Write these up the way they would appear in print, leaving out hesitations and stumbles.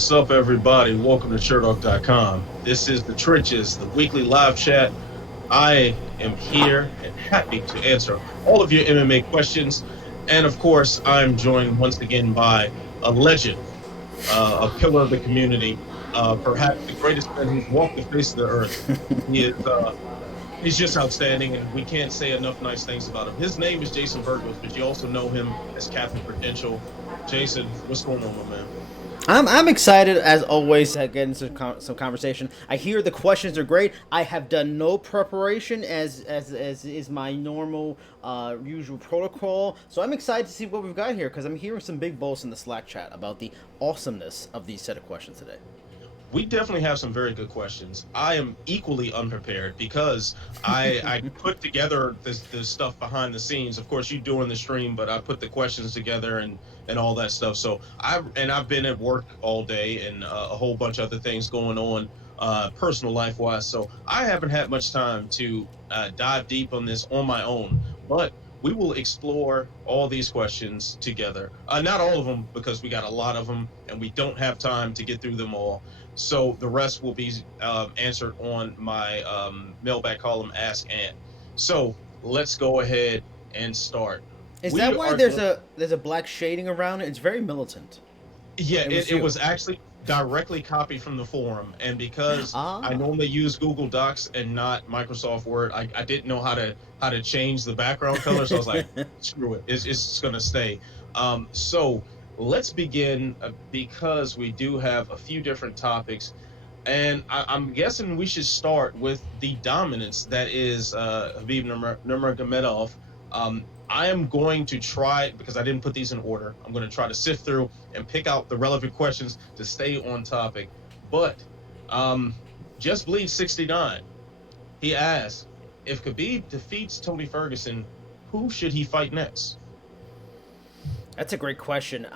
What's up, everybody? Welcome to Sherdog.com. This is the Trenches, the weekly live chat. I am here and happy to answer all of your MMA questions. And of course, I'm joined once again by a legend, a pillar of the community, perhaps the greatest man who's walked the face of the earth. He is he's just outstanding, and we can't say enough nice things about him. His name is Jason Burgos, but you also know him as Captain Prudential. Jason, what's going on, my man? I'm excited as always to get into some conversation. I hear the questions are great. I have done no preparation as is my normal usual protocol. So I'm excited to see what we've got here because I'm hearing some big bolts in the Slack chat about the awesomeness of these set of questions today. We definitely have some very good questions. I am equally unprepared because I put together this stuff behind the scenes. Of course, you doing the stream, but I put the questions together and all that stuff. So I've been at work all day and a whole bunch of other things going on, personal life wise. So I haven't had much time to dive deep on this on my own. But we will explore all these questions together. Not all of them because we got a lot of them and we don't have time to get through them all. So the rest will be answered on my mailbag column, Ask Ant. So let's go ahead and start. Is that why there's a black shading around it? It's very militant. Yeah, it was actually directly copied from the forum, and because I normally use Google Docs and not Microsoft Word, I didn't know how to change the background color, so I was like, screw it, it's gonna stay. So let's begin because we do have a few different topics, and I'm guessing we should start with the dominance that is Khabib Nurmagomedov. I am going to try, because I didn't put these in order, I'm going to try to sift through and pick out the relevant questions to stay on topic. But Just Bleed 69, he asks, if Khabib defeats Tony Ferguson, who should he fight next? That's a great question.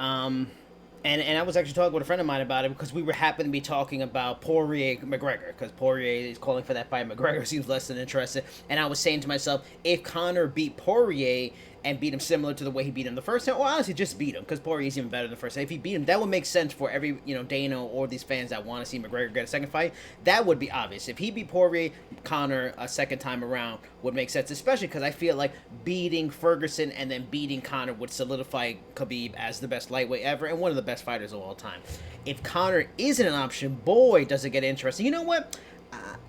And I was actually talking with a friend of mine about it because we were happen to be talking about Poirier McGregor because Poirier is calling for that fight. McGregor seems less than interested. And I was saying to myself, if Conor beat Poirier and beat him similar to the way he beat him the first time, or honestly just beat him because Poirier's even better than the first time. If he beat him, that would make sense for every Dana or these fans that want to see McGregor get a second fight. That would be obvious. If he beat Poirier, Conor a second time around would make sense, especially because I feel like beating Ferguson and then beating Conor would solidify Khabib as the best lightweight ever and one of the best fighters of all time. If Conor isn't an option, boy, does it get interesting. You know what?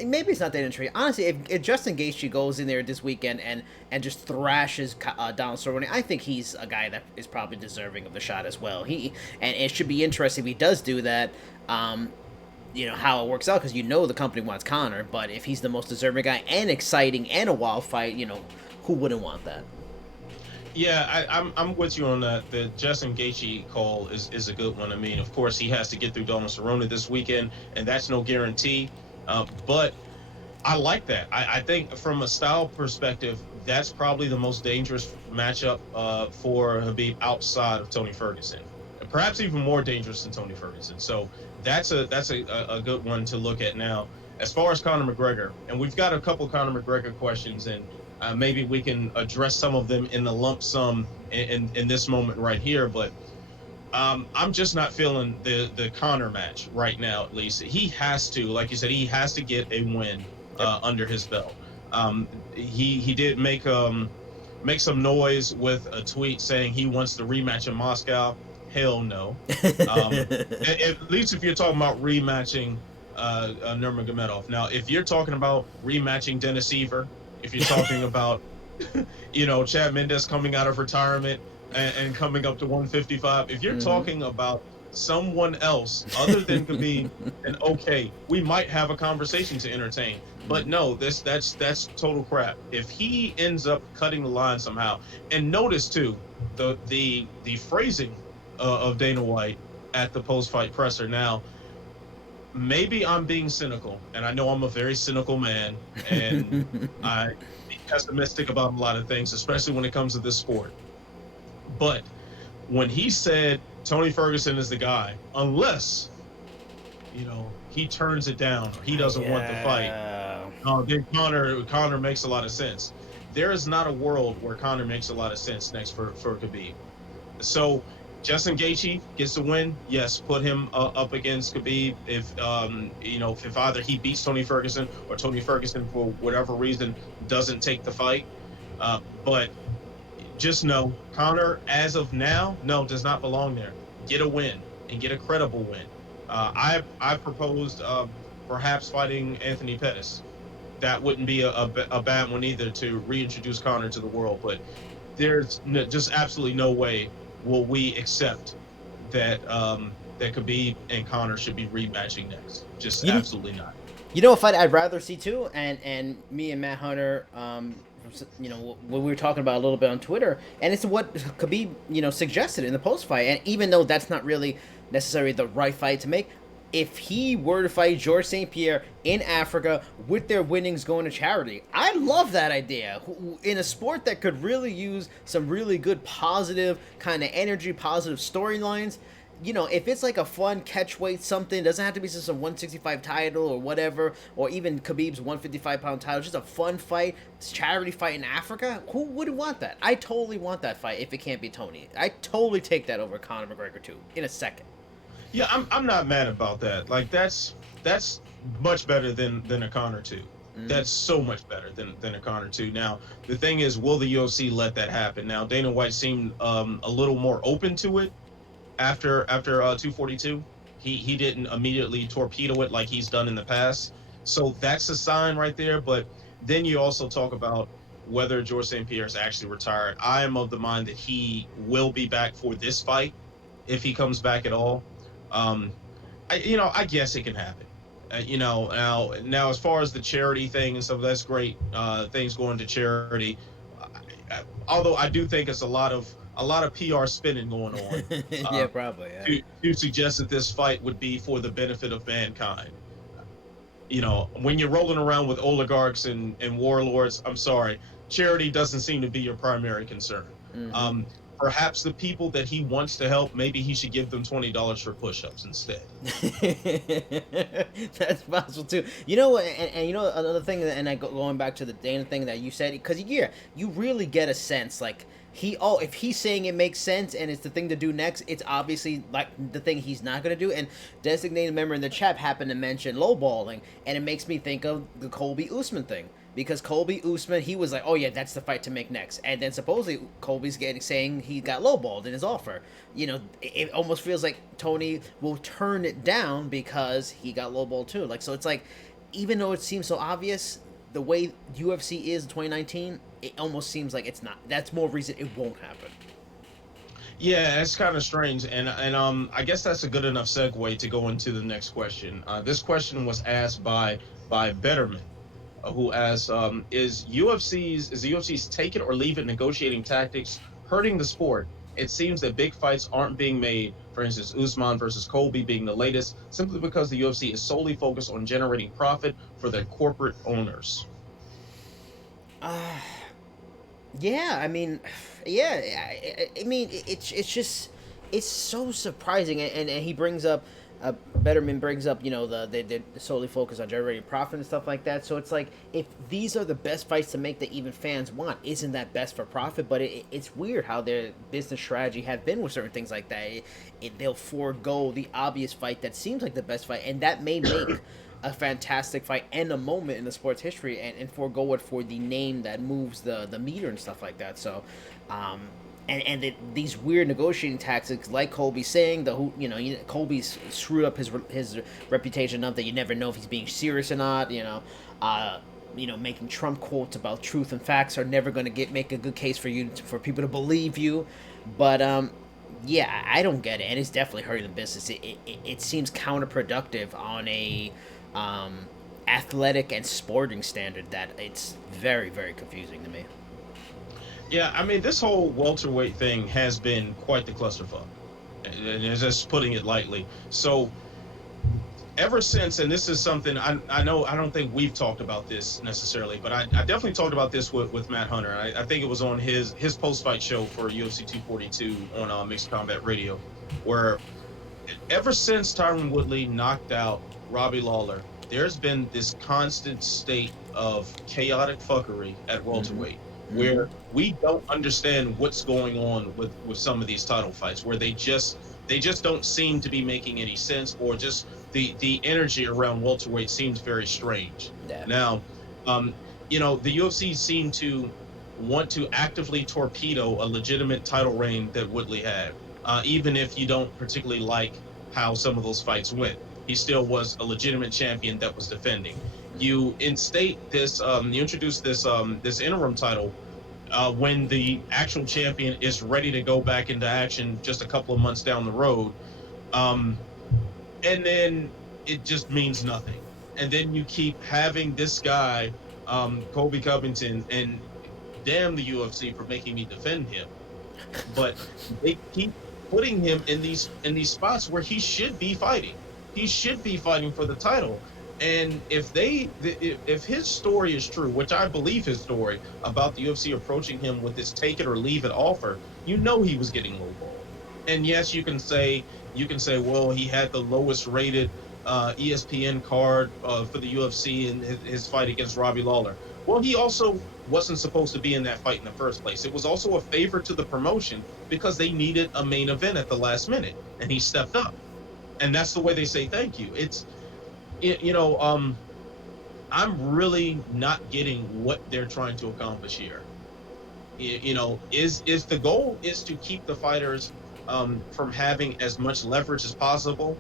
Maybe it's not that interesting. Honestly, if Justin Gaethje goes in there this weekend and just thrashes Donald Cerrone, I think he's a guy that is probably deserving of the shot as well. And it should be interesting if he does do that. How it works out because the company wants Conor, but if he's the most deserving guy and exciting and a wild fight, who wouldn't want that? Yeah, I'm with you on that. The Justin Gaethje call is a good one. I mean, of course, he has to get through Donald Cerrone this weekend, and that's no guarantee. But I like that. I think from a style perspective, that's probably the most dangerous matchup for Khabib outside of Tony Ferguson. Perhaps even more dangerous than Tony Ferguson. So that's a good one to look at now. As far as Conor McGregor, and we've got a couple Conor McGregor questions, and maybe we can address some of them in the lump sum in this moment right here. But I'm just not feeling the Conor match right now, at least. He has to, like you said, he has to get a win under his belt. He did make some noise with a tweet saying he wants the rematch in Moscow. Hell no. At least if you're talking about rematching Nurmagomedov. Now, if you're talking about rematching Dennis Seaver, if you're talking about, Chad Mendes coming out of retirement and coming up to 155, if you're talking about someone else other than Khabib, then okay, we might have a conversation to entertain. But no, that's total crap. If he ends up cutting the line somehow, and notice too, the phrasing of Dana White at the post-fight presser. Now, maybe I'm being cynical, and I know I'm a very cynical man, and I'm pessimistic about a lot of things, especially when it comes to this sport. But when he said Tony Ferguson is the guy, unless, he turns it down or he doesn't want the fight, then Conor makes a lot of sense. There is not a world where Conor makes a lot of sense next for Khabib. So Justin Gaethje gets a win. Yes, put him up against Khabib. If if either he beats Tony Ferguson or Tony Ferguson for whatever reason doesn't take the fight. But just know Conor, as of now, no, does not belong there. Get a win and get a credible win. I proposed perhaps fighting Anthony Pettis. That wouldn't be a bad one either to reintroduce Conor to the world. But there's just absolutely no way will we accept that Khabib and Conor should be rematching next. Just You absolutely not. You know a fight I'd rather see too, and me and Matt Hunter, what we were talking about a little bit on Twitter, and it's what Khabib, suggested in the post fight, and even though that's not really necessarily the right fight to make, if he were to fight George St. Pierre in Africa with their winnings going to charity, I love that idea. In a sport that could really use some really good positive kind of energy, positive storylines, if it's like a fun catch weight something, doesn't have to be just a 165 title or whatever, or even Khabib's 155-pound title, just a fun fight, charity fight in Africa, who wouldn't want that? I totally want that fight if it can't be Tony. I totally take that over Conor McGregor too, in a second. Yeah, I'm not mad about that. Like that's much better than a Conor 2. That's so much better than a Conor 2. Now, the thing is, will the UFC let that happen? Now, Dana White seemed a little more open to it after 242. He didn't immediately torpedo it like he's done in the past. So that's a sign right there. But then you also talk about whether George St. Pierre is actually retired. I am of the mind that he will be back for this fight if he comes back at all. I guess it can happen. Now as far as the charity thing and stuff, that's great. Things going to charity. Although I do think it's a lot of PR spinning going on. Yeah, probably. Yeah. To suggest that this fight would be for the benefit of mankind. When you're rolling around with oligarchs and warlords, I'm sorry, charity doesn't seem to be your primary concern. Mm-hmm. Perhaps the people that he wants to help, maybe he should give them $20 for push-ups instead. That's possible too. And another thing, and going back to the Dana thing that you said, because you really get a sense like if he's saying it makes sense and it's the thing to do next, it's obviously like the thing he's not going to do. And designated member in the chat happened to mention lowballing, and it makes me think of the Colby Usman thing. Because Colby Usman, he was like, oh yeah, that's the fight to make next. And then supposedly Colby's saying he got lowballed in his offer. It almost feels like Tony will turn it down because he got lowballed too. So it's like, even though it seems so obvious, the way UFC is in 2019, it almost seems like it's not. That's more reason it won't happen. Yeah, it's kind of strange, and I guess that's a good enough segue to go into the next question. This question was asked by Betterman, who asks, is the UFC's take it or leave it negotiating tactics hurting the sport? It seems that big fights aren't being made, for instance, Usman versus Colby being the latest, simply because the UFC is solely focused on generating profit for their corporate owners. Yeah, I mean, it's so surprising, and he brings up, Betterman brings up, they solely focus on generating profit and stuff like that. So it's like, if these are the best fights to make that even fans want, isn't that best for profit? But it's weird how their business strategy have been with certain things like that. They'll forego the obvious fight that seems like the best fight, and that may make a fantastic fight and a moment in the sport's history, and forego it for the name that moves the meter and stuff like that. So, these weird negotiating tactics, like Colby saying, Colby's screwed up his reputation enough that you never know if he's being serious or not. Making Trump quotes about truth and facts are never going to make a good case for people to believe you. But yeah, I don't get it, and it's definitely hurting the business. It seems counterproductive on a athletic and sporting standard that it's very, very confusing to me. Yeah, I mean, this whole welterweight thing has been quite the clusterfuck, and just putting it lightly. So, ever since, and this is something I know, I don't think we've talked about this necessarily, but I definitely talked about this with Matt Hunter. I think it was on his post-fight show for UFC 242 on Mixed Combat Radio, where ever since Tyron Woodley knocked out Robbie Lawler, there's been this constant state of chaotic fuckery at welterweight. where we don't understand what's going on with some of these title fights, where they just don't seem to be making any sense, or just the energy around welterweight seems very strange. Yeah. Now, um, the UFC seemed to want to actively torpedo a legitimate title reign that Woodley had, even if you don't particularly like how some of those fights went. He still was a legitimate champion that was defending. You introduce this interim title when the actual champion is ready to go back into action just a couple of months down the road. Um, and then it just means nothing. And then you keep having this guy, Colby Covington, and damn the UFC for making me defend him. But they keep putting him in these spots where he should be fighting. He should be fighting for the title. And if his story is true, which I believe his story about the UFC approaching him with this take it or leave it offer, he was getting lowballed. And yes, you can say, well, he had the lowest rated ESPN card for the UFC in his fight against Robbie Lawler. Well, he also wasn't supposed to be in that fight in the first place. It was also a favor to the promotion because they needed a main event at the last minute, and he stepped up. And that's the way they say thank you. It, you know, um, I'm really not getting what they're trying to accomplish here. Is the goal is to keep the fighters from having as much leverage as possible?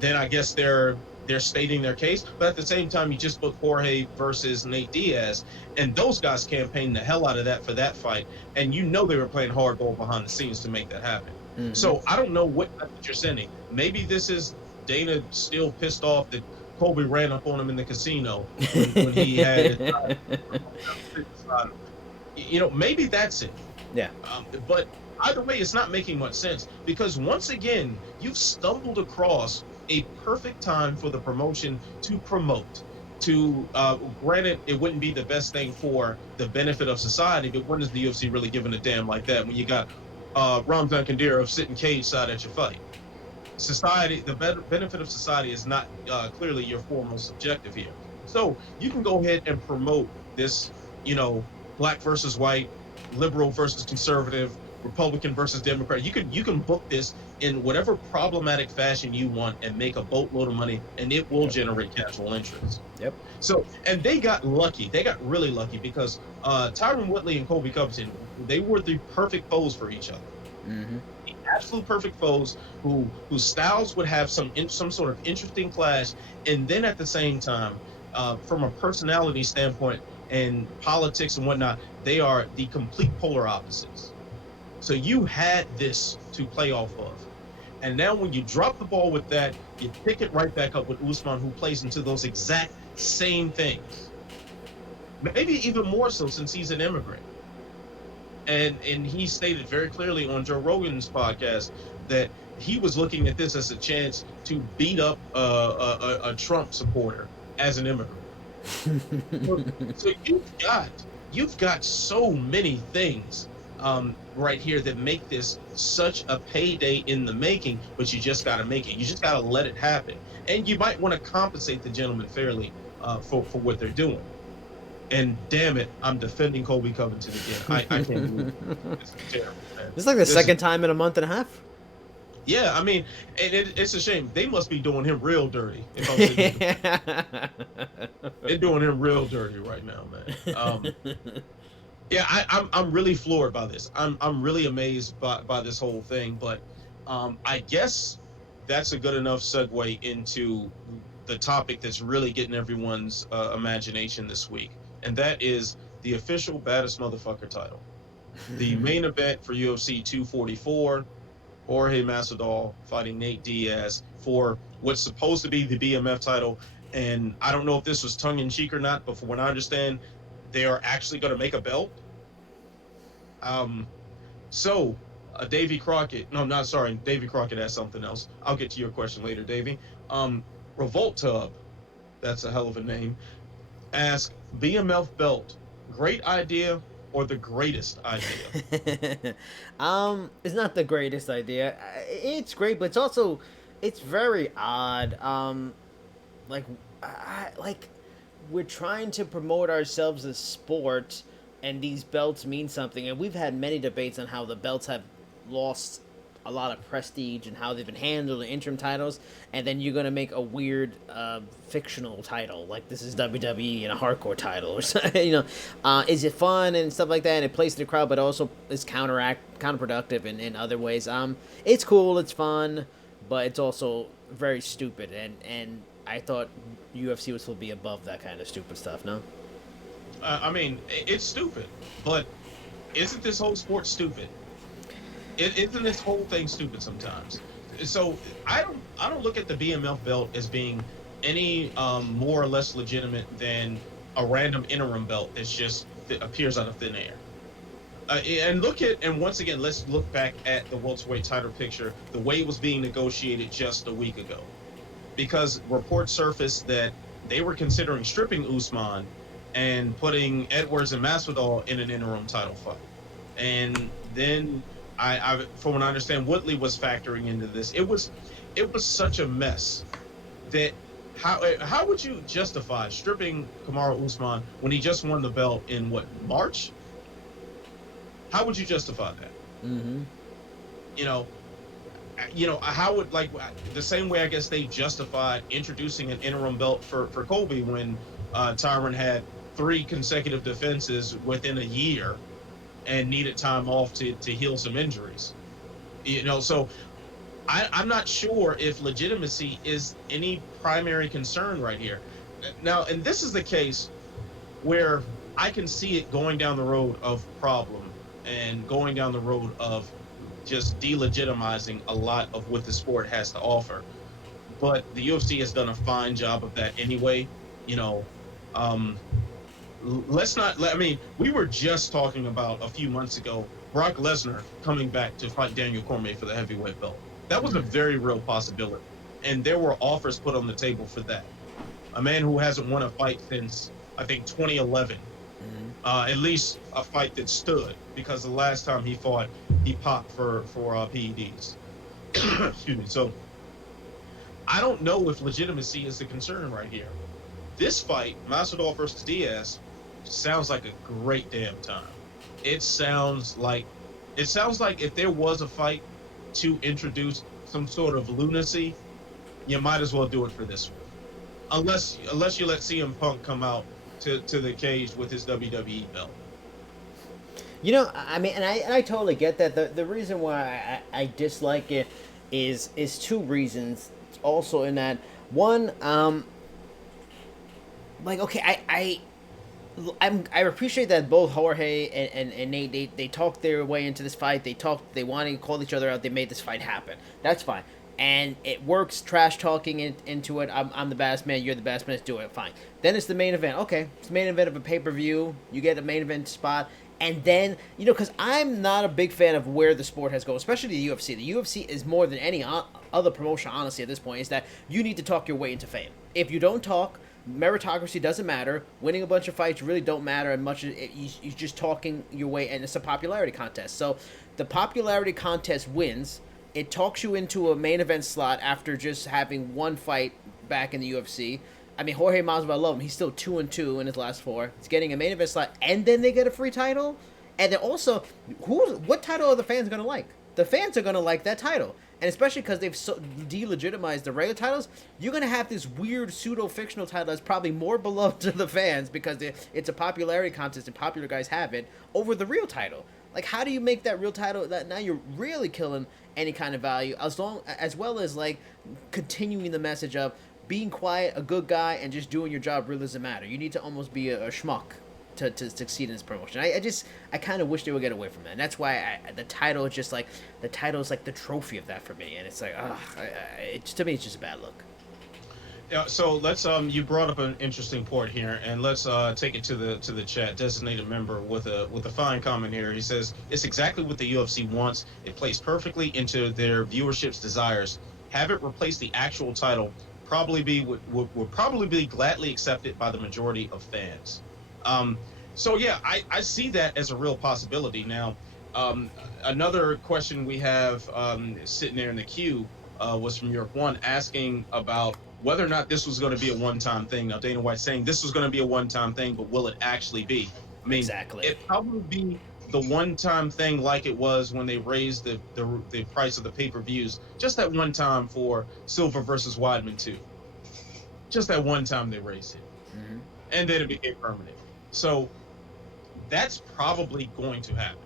Then I guess they're stating their case. But at the same time, you just booked Jorge versus Nate Diaz, and those guys campaigned the hell out of that for that fight, and they were playing hardball behind the scenes to make that happen. Mm-hmm. So I don't know what message you're sending. Maybe this is Dana still pissed off that Colby ran up on him in the casino when he had maybe that's it. Yeah. But either way, it's not making much sense because once again, you've stumbled across a perfect time for the promotion to promote. Granted, it wouldn't be the best thing for the benefit of society, but when is the UFC really giving a damn like that when you got Ramzan Kadyrov sitting cage side at your fight? Society, the benefit of society is not clearly your foremost objective here. So you can go ahead and promote this, you know, black versus white, liberal versus conservative, Republican versus Democrat. You can book this in whatever problematic fashion you want and make a boatload of money, and it will generate casual interest. Yep. So, and they got lucky. They got really lucky because Tyron Woodley and Colby Covington, they were the perfect foes for each other. Mm-hmm. The absolute perfect foes whose styles would have some sort of interesting clash, and then at the same time, from a personality standpoint and politics and whatnot, they are the complete polar opposites. So you had this to play off of. And now when you drop the ball with that, you pick it right back up with Usman, who plays into those exact same things. Maybe even more so since he's an immigrant. And he stated very clearly on Joe Rogan's podcast that he was looking at this as a chance to beat up a Trump supporter as an immigrant. So you've got so many things right here that make this such a payday in the making, but you just got to make it. You just got to let it happen, and you might want to compensate the gentleman fairly for what they're doing. And damn it, I'm defending Colby Covington again. I can't believe it. It's terrible, man. It's like the second time in a month and a half. Yeah, I mean, and it's a shame. They must be doing him real dirty. If I'm sitting here. They're doing him real dirty right now, man. Yeah, I'm really floored by this. I'm really amazed by this whole thing. But I guess that's a good enough segue into the topic that's really getting everyone's imagination this week, and that is the official baddest motherfucker title. The main event for UFC 244, Jorge Masvidal fighting Nate Diaz for what's supposed to be the BMF title. And I don't know if this was tongue in cheek or not, but from what I understand, they are actually going to make a belt. So Davy Crockett, no, I'm not sorry, Davy Crockett has something else. I'll get to your question later, Davy. Revolt Tub, that's a hell of a name, ask BMF belt, great idea or the greatest idea? It's not the greatest idea. It's great, but it's very odd. Like, like we're trying to promote ourselves as sport, and these belts mean something. And we've had many debates on how the belts have lost a lot of prestige and how they've been handled in interim titles, and then you're gonna make a weird fictional title like this is WWE and a hardcore title or something. Is it fun and stuff like that? And it plays to the crowd, but also is counterproductive in other ways. It's cool, it's fun, but it's also very stupid. And I thought UFC was supposed to be above that kind of stupid stuff. No. I mean, it's stupid, but isn't this whole sport stupid? Isn't this whole thing stupid sometimes? So I don't look at the BMF belt as being any more or less legitimate than a random interim belt that's just that appears out of thin air. And once again, let's look back at the welterweight title picture, the way it was being negotiated just a week ago, because reports surfaced that they were considering stripping Usman and putting Edwards and Masvidal in an interim title fight, and then from what I understand, Woodley was factoring into this. It was such a mess that how would you justify stripping Kamaru Usman when he just won the belt in what, March? How would you justify that? Mm-hmm. You know, how would, like, the same way I guess they justified introducing an interim belt for Colby when Tyron had 3 consecutive defenses within a year and needed time off to heal some injuries. So I'm not sure if legitimacy is any primary concern right here. Now, and this is the case where I can see it going down the road of problem and going down the road of just delegitimizing a lot of what the sport has to offer. But the UFC has done a fine job of that anyway. Um, I mean, we were just talking about a few months ago Brock Lesnar coming back to fight Daniel Cormier for the heavyweight belt. That was a very real possibility, and there were offers put on the table for that. A man who hasn't won a fight since, I think, 2011. At least a fight that stood, because the last time he fought, he popped for PEDs. Excuse me. So I don't know if legitimacy is the concern right here. This fight, Masvidal versus Diaz, sounds like a great damn time. It sounds like if there was a fight to introduce some sort of lunacy, you might as well do it for this one. Unless you let CM Punk come out to the cage with his WWE belt. I mean, and I totally get that. The reason why I dislike it is 2 reasons. Also, in that one, like, okay, I appreciate that both Jorge and Nate they talked their way into this fight. They wanted to call each other out. They made this fight happen. That's fine, and it works. Trash talking into it. I'm the best man. You're the best man. Let's do it. Fine. Then it's the main event. Okay, it's the main event of a pay-per-view. You get a main event spot. And then, because I'm not a big fan of where the sport has gone, especially the UFC. The UFC is more than any other promotion, honestly, at this point, is that you need to talk your way into fame. If you don't talk, meritocracy doesn't matter. Winning a bunch of fights really don't matter as much as you're just talking your way, and it's a popularity contest. So the popularity contest wins. It talks you into a main event slot after just having one fight back in the UFC. I mean, Jorge Masvidal, I love him. He's still 2-2 in his last 4. He's getting a main event slot, and then they get a free title. And then also, what title are the fans gonna like? The fans are gonna like that title, and especially because they've delegitimized the regular titles. You're gonna have this weird pseudo-fictional title that's probably more beloved to the fans because it's a popularity contest and popular guys have it over the real title. Like, how do you make that real title that now you're really killing any kind of value, as well as like continuing the message of being quiet, a good guy, and just doing your job really doesn't matter. You need to almost be a schmuck to succeed in this promotion. I kind of wish they would get away from that. And that's why the title is just like, the title is like the trophy of that for me. And it's like, to me, it's just a bad look. Yeah, so let's you brought up an interesting point here, and let's take it to the chat. Designated member with a fine comment here. He says it's exactly what the UFC wants. It plays perfectly into their viewership's desires. Have it replace the actual title. Would probably be gladly accepted by the majority of fans. So yeah, I see that as a real possibility. Now, another question we have sitting there in the queue was from York One, asking about whether or not this was going to be a one-time thing. Now, Dana White saying this was going to be a one-time thing, but will it actually be? I mean, Exactly. it probably be the one-time thing like it was when they raised the price of the pay-per-views, just that one time for Silver versus Weidman 2. Just that one time they raised it, Mm-hmm. and then it became permanent. So that's probably going to happen.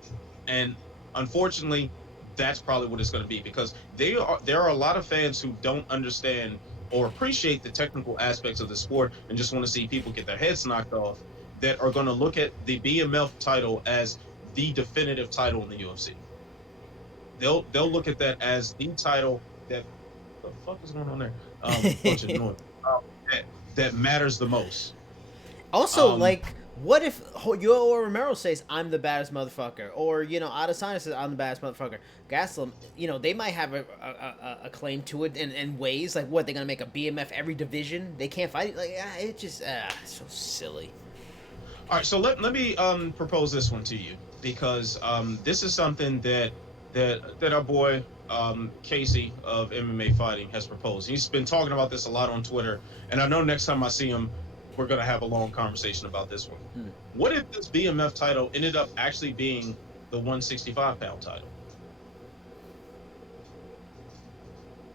And unfortunately, that's probably what it's going to be because there are a lot of fans who don't understand or appreciate the technical aspects of the sport and just want to see people get their heads knocked off that are going to look at the BMF title as the definitive title in the UFC. They'll look at that as the title that the fuck is going on there? Bunch of noise. That that matters the most. Also, Um, like, what if Yoel Romero says, I'm the baddest motherfucker? Or, Adesanya says, I'm the baddest motherfucker. Gastelum, they might have a claim to it in ways. Like, what, they're going to make a BMF every division? They can't fight? Like, it just, it's so silly. All right, so let me propose this one to you because this is something that our boy Casey of MMA Fighting has proposed. He's been talking about this a lot on Twitter, and I know next time I see him, we're gonna have a long conversation about this one. What if this BMF title ended up actually being the 165-pound title?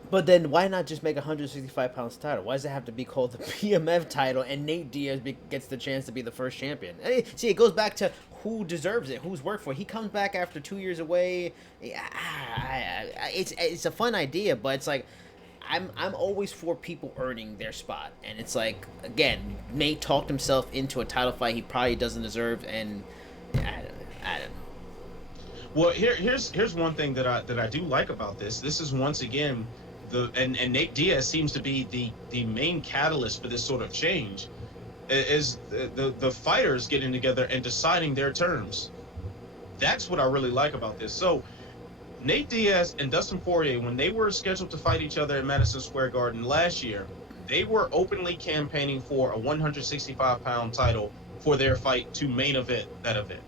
But then why not just make a 165 pounds title? Why does it have to be called the BMF title and Nate Diaz gets the chance to be the first champion? See, it goes back to who deserves it, who's worked for it. He comes back after 2 years away. It's a fun idea, but it's like I'm always for people earning their spot, and it's like again, Nate talked himself into a title fight he probably doesn't deserve, and I don't know. Well, here's one thing that I do like about this. This is once again and Nate Diaz seems to be the main catalyst for this sort of change is the fighters getting together and deciding their terms. That's what I really like about this. So Nate Diaz and Dustin Poirier, when they were scheduled to fight each other at Madison Square Garden last year, they were openly campaigning for a 165-pound title for their fight to main event that event.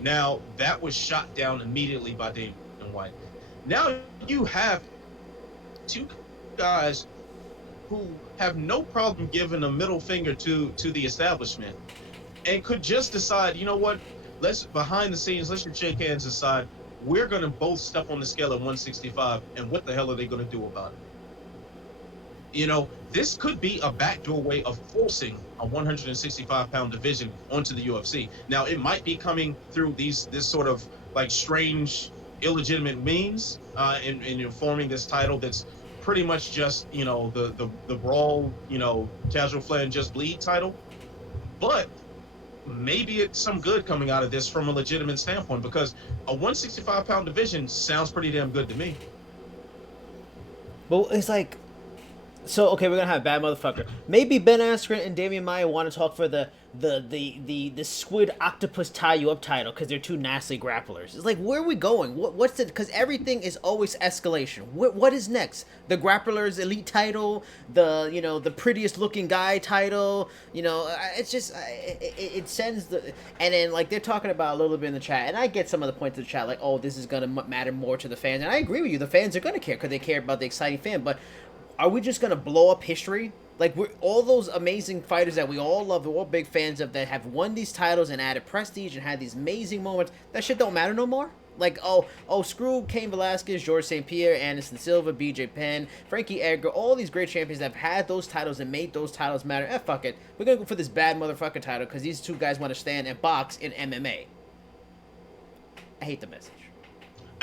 Now, that was shot down immediately by Dana White. Now you have two guys who have no problem giving a middle finger to the establishment and could just decide, you know what, let's behind the scenes, let's just shake hands and decide we're going to both step on the scale at 165, and what the hell are they going to do about it? This could be a backdoor way of forcing a 165-pound division onto the UFC. Now, it might be coming through this sort of like strange, illegitimate means in forming this title that's pretty much just the brawl, casual flair and just bleed title. But maybe it's some good coming out of this from a legitimate standpoint because a 165-pound division sounds pretty damn good to me. But it's like, so okay, we're gonna have a bad motherfucker. Maybe Ben Askren and Damian Maia want to talk for the squid octopus tie you up title because they're two nasty grapplers. It's like, where are we going? What's it? Because everything is always escalation. What is next? The grapplers elite title, the prettiest looking guy title. It's just it sends the, and then like they're talking about a little bit in the chat, and I get some of the points of the chat like, oh, this is gonna matter more to the fans, and I agree with you. The fans are gonna care because they care about the exciting fan, but are we just gonna blow up history? Like, we're all those amazing fighters that we all love, we're all big fans of, that have won these titles and added prestige and had these amazing moments. That shit don't matter no more. Like, screw Cain Velasquez, Georges St. Pierre, Anderson Silva, BJ Penn, Frankie Edgar, all these great champions that have had those titles and made those titles matter. Fuck it. We're gonna go for this bad motherfucker title because these two guys want to stand and box in MMA. I hate the message.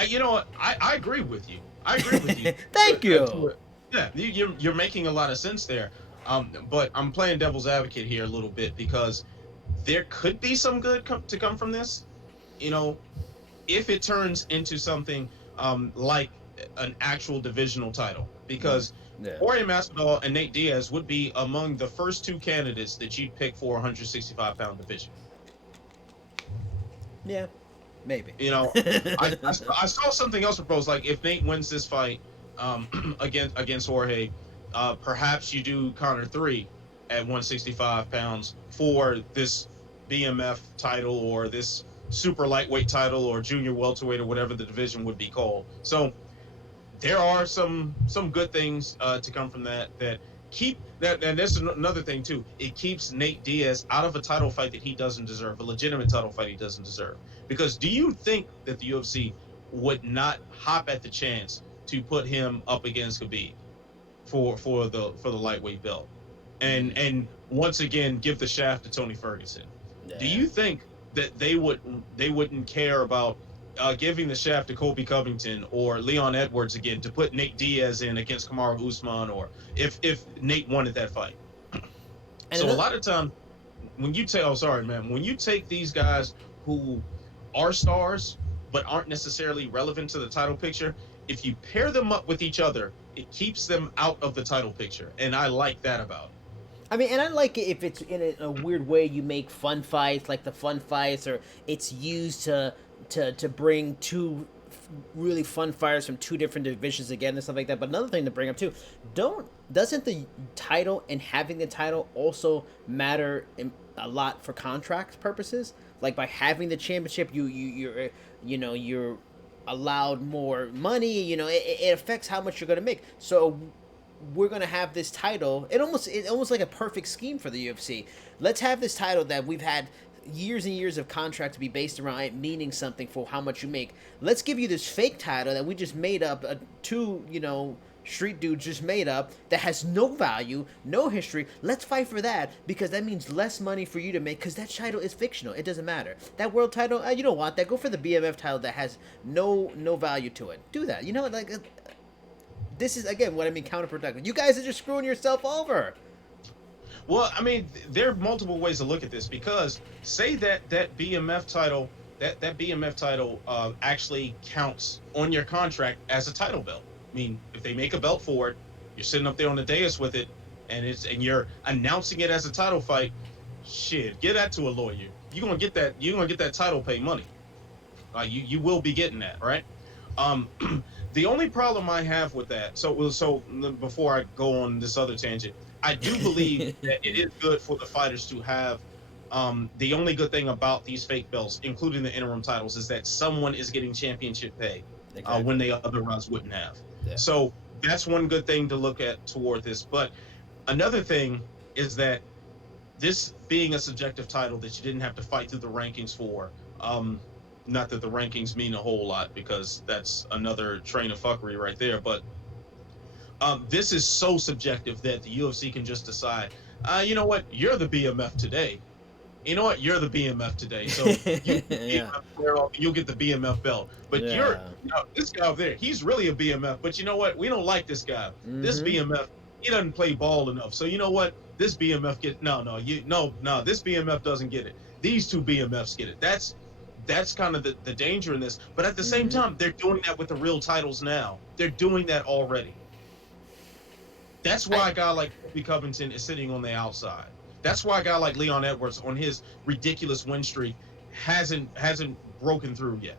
You know what? I agree with you. I agree with you. Thank you. Yeah, you're making a lot of sense there. But I'm playing devil's advocate here a little bit because there could be some good to come from this. If it turns into something like an actual divisional title, because Jorge Masvidal and Nate Diaz would be among the first two candidates that you'd pick for a 165-pound division. Yeah, maybe. I saw something else proposed, like if Nate wins this fight against Jorge, perhaps you do Conor 3 at 165 pounds for this BMF title or this super lightweight title or junior welterweight or whatever the division would be called. So there are some good things to come from that keep that, and that's another thing too. It keeps Nate Diaz out of a title fight that he doesn't deserve, a legitimate title fight he doesn't deserve. Because do you think that the UFC would not hop at the chance to put him up against Khabib for the lightweight belt, and once again give the shaft to Tony Ferguson? Do Yeah. you think that they wouldn't care about giving the shaft to Colby Covington or Leon Edwards again to put Nate Diaz in against Kamaru Usman, or if Nate wanted that fight? And So a another, lot of times when you take, oh sorry man, when you take these guys who are stars but aren't necessarily relevant to the title picture, if you pair them up with each other, it keeps them out of the title picture, and I like that about it. I mean, and I like it if it's in a weird way. You make fun fights, like the fun fights, or it's used to bring two really fun fighters from two different divisions again and stuff like that. But another thing to bring up too, doesn't the title and having the title also matter a lot for contract purposes? Like by having the championship, you're allowed more money. It affects how much you're gonna make. So we're gonna have this title. It almost like a perfect scheme for the UFC. Let's have this title that we've had years and years of contract to be based around it meaning something for how much you make. Let's give you this fake title that we just made up. Two street dudes just made up that has no value, no history. Let's fight for that because that means less money for you to make because that title is fictional. It doesn't matter. That world title, you don't want that. Go for the BMF title that has no value to it. Do that. This is again what I mean counterproductive. You guys are just screwing yourself over. Well, I mean, there are multiple ways to look at this because say that BMF title, that BMF title actually counts on your contract as a title belt. I mean, if they make a belt for it, you're sitting up there on the dais with it, and you're announcing it as a title fight. Shit, get that to a lawyer. You're gonna get that. You're gonna get that title pay money. You will be getting that, right? Um, the only problem I have with that, so before I go on this other tangent, I do believe that it is good for the fighters to have. The only good thing about these fake belts, including the interim titles, is that someone is getting championship pay Exactly. when they otherwise wouldn't have. Yeah. So that's one good thing to look at toward this. But another thing is that this being a subjective title that you didn't have to fight through the rankings for. Not that the rankings mean a whole lot because that's another train of fuckery right there. But this is so subjective that the UFC can just decide, you know what, you're the BMF today. You know what, you're the BMF today. So you Yeah. you'll get the BMF belt. But Yeah. this guy over there, he's really a BMF. But you know what, we don't like this guy. This BMF, he doesn't play ball enough. So you know what, this BMF this BMF doesn't get it. These two BMFs get it. That's kind of the danger in this. But at the same time, they're doing that with the real titles now. They're doing that already. That's why a guy like Kobe Covington is sitting on the outside. That's why a guy like Leon Edwards on his ridiculous win streak hasn't broken through yet.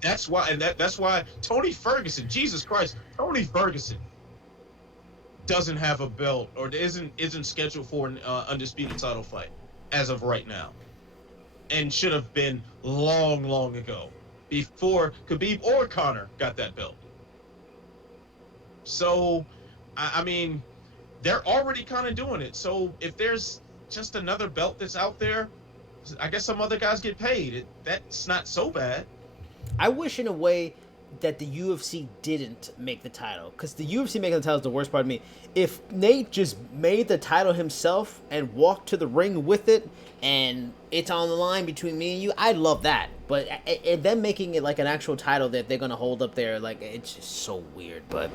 That's why, and that's why Tony Ferguson, Jesus Christ, Tony Ferguson doesn't have a belt or isn't scheduled for an undisputed title fight as of right now, and should have been long ago before Khabib or Conor got that belt. So, I mean, they're already kind of doing it. So if there's just another belt that's out there, I guess some other guys get paid. That's not so bad. I wish in a way that the UFC didn't make the title, because the UFC making the title is the worst part of me. If Nate just made the title himself and walked to the ring with it, and it's on the line between me and you, I'd love that. But them making it like an actual title that they're gonna hold up there, like it's just so weird. But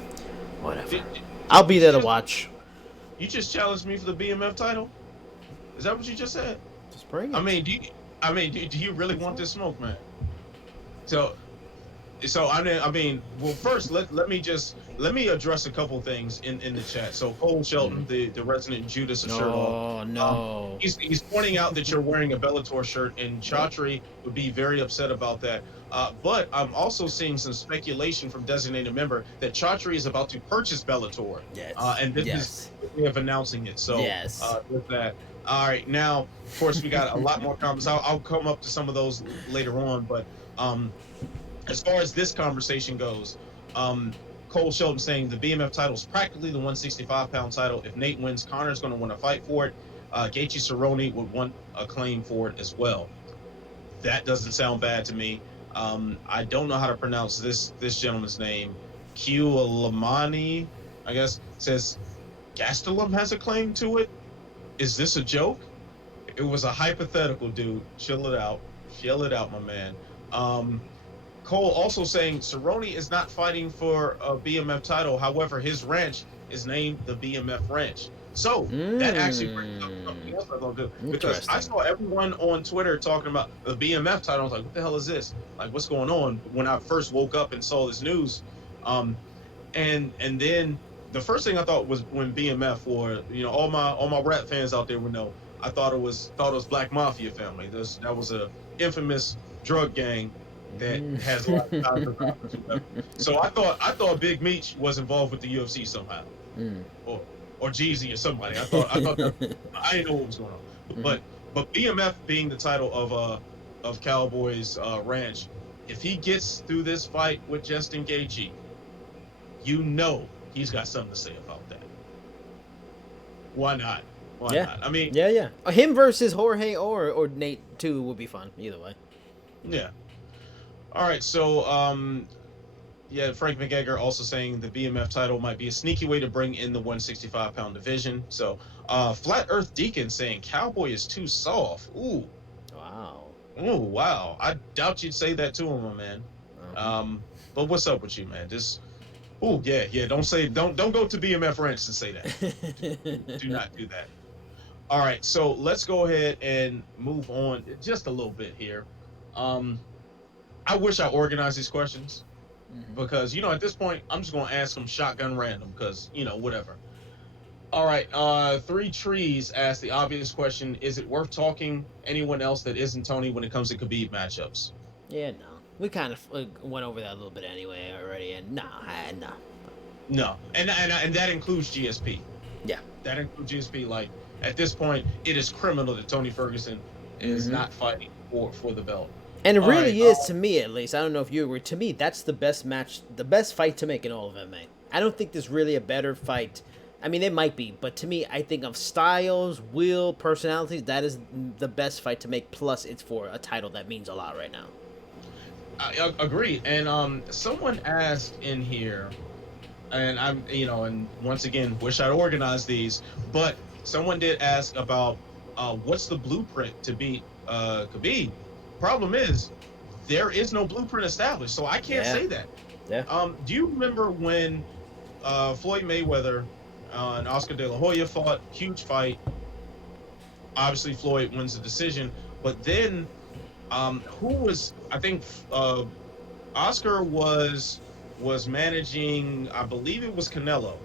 whatever, I'll be there to watch. You just challenged me for the BMF title? Is that what you just said? Just bring it. Do you really want this smoke, man? So I mean, well, first let me address a couple things in the chat. So Cole Shelton, the resident Judas of Sherdog, no. he's pointing out that you're wearing a Bellator shirt, and Chatri would be very upset about that. But I'm also seeing some speculation from designated member that Chatri is about to purchase Bellator. Yes. And this is way of announcing it. So yes. With that. All right, now of course we got a lot more comments. I'll come up to some of those later on, but as far as this conversation goes, Cole Shelton saying the BMF title is practically the 165-pound title. If Nate wins, Conor's going to want to fight for it. Gaethje Cerrone would want a claim for it as well. That doesn't sound bad to me. I don't know how to pronounce this gentleman's name. Q Lamani, I guess, says Gastelum has a claim to it. Is this a joke? It was a hypothetical, dude. Chill it out. Chill it out, my man. Cole also saying Cerrone is not fighting for a BMF title. However, his ranch is named the BMF Ranch. So that actually brings up something else I don't do. Because I saw everyone on Twitter talking about the BMF title. I was like, what the hell is this? Like, what's going on? When I first woke up and saw this news. And then the first thing I thought was when BMF, or all my rap fans out there would know, I thought it was Black Mafia family. That was a infamous drug gang that has a lot of ties. So I thought Big Meech was involved with the UFC somehow, or Jeezy or somebody. I thought that, I didn't know what was going on. But BMF being the title of Cowboy's Ranch, if he gets through this fight with Justin Gaethje, he's got something to say about that. Why not? Why not? I mean, yeah. Him versus Jorge or Nate too would be fun either way. Yeah. All right. So, Frank McGregor also saying the BMF title might be a sneaky way to bring in the 165-pound division. So, Flat Earth Deacon saying Cowboy is too soft. Ooh. Wow. Ooh, wow. I doubt you'd say that to him, my man. But what's up with you, man? Don't go to BMF Ranch and say that. Do not do that. All right, so let's go ahead and move on just a little bit here. I wish I organized these questions because, at this point, I'm just going to ask them shotgun random because, whatever. All right, Three Trees asked the obvious question, is it worth talking anyone else that isn't Tony when it comes to Khabib matchups? Yeah, no. We kind of went over that a little bit anyway already, and no. No, and that includes GSP. Yeah. That includes GSP. Like, at this point, it is criminal that Tony Ferguson is not fighting for the belt. And it really is, to me at least. I don't know if you agree. To me, that's the best match, the best fight to make in all of MMA. I don't think there's really a better fight. I mean, it might be, but to me, I think of styles, will, personalities, that is the best fight to make. Plus, it's for a title that means a lot right now. I agree. And someone asked in here, and I'm, and once again, wish I'd organized these, but someone did ask about what's the blueprint to beat Khabib. Problem is, there is no blueprint established, so I can't say that. Yeah. Do you remember when Floyd Mayweather and Oscar De La Hoya fought? Huge fight. Obviously, Floyd wins the decision, but then who was? I think Oscar was managing. I believe it was Canelo.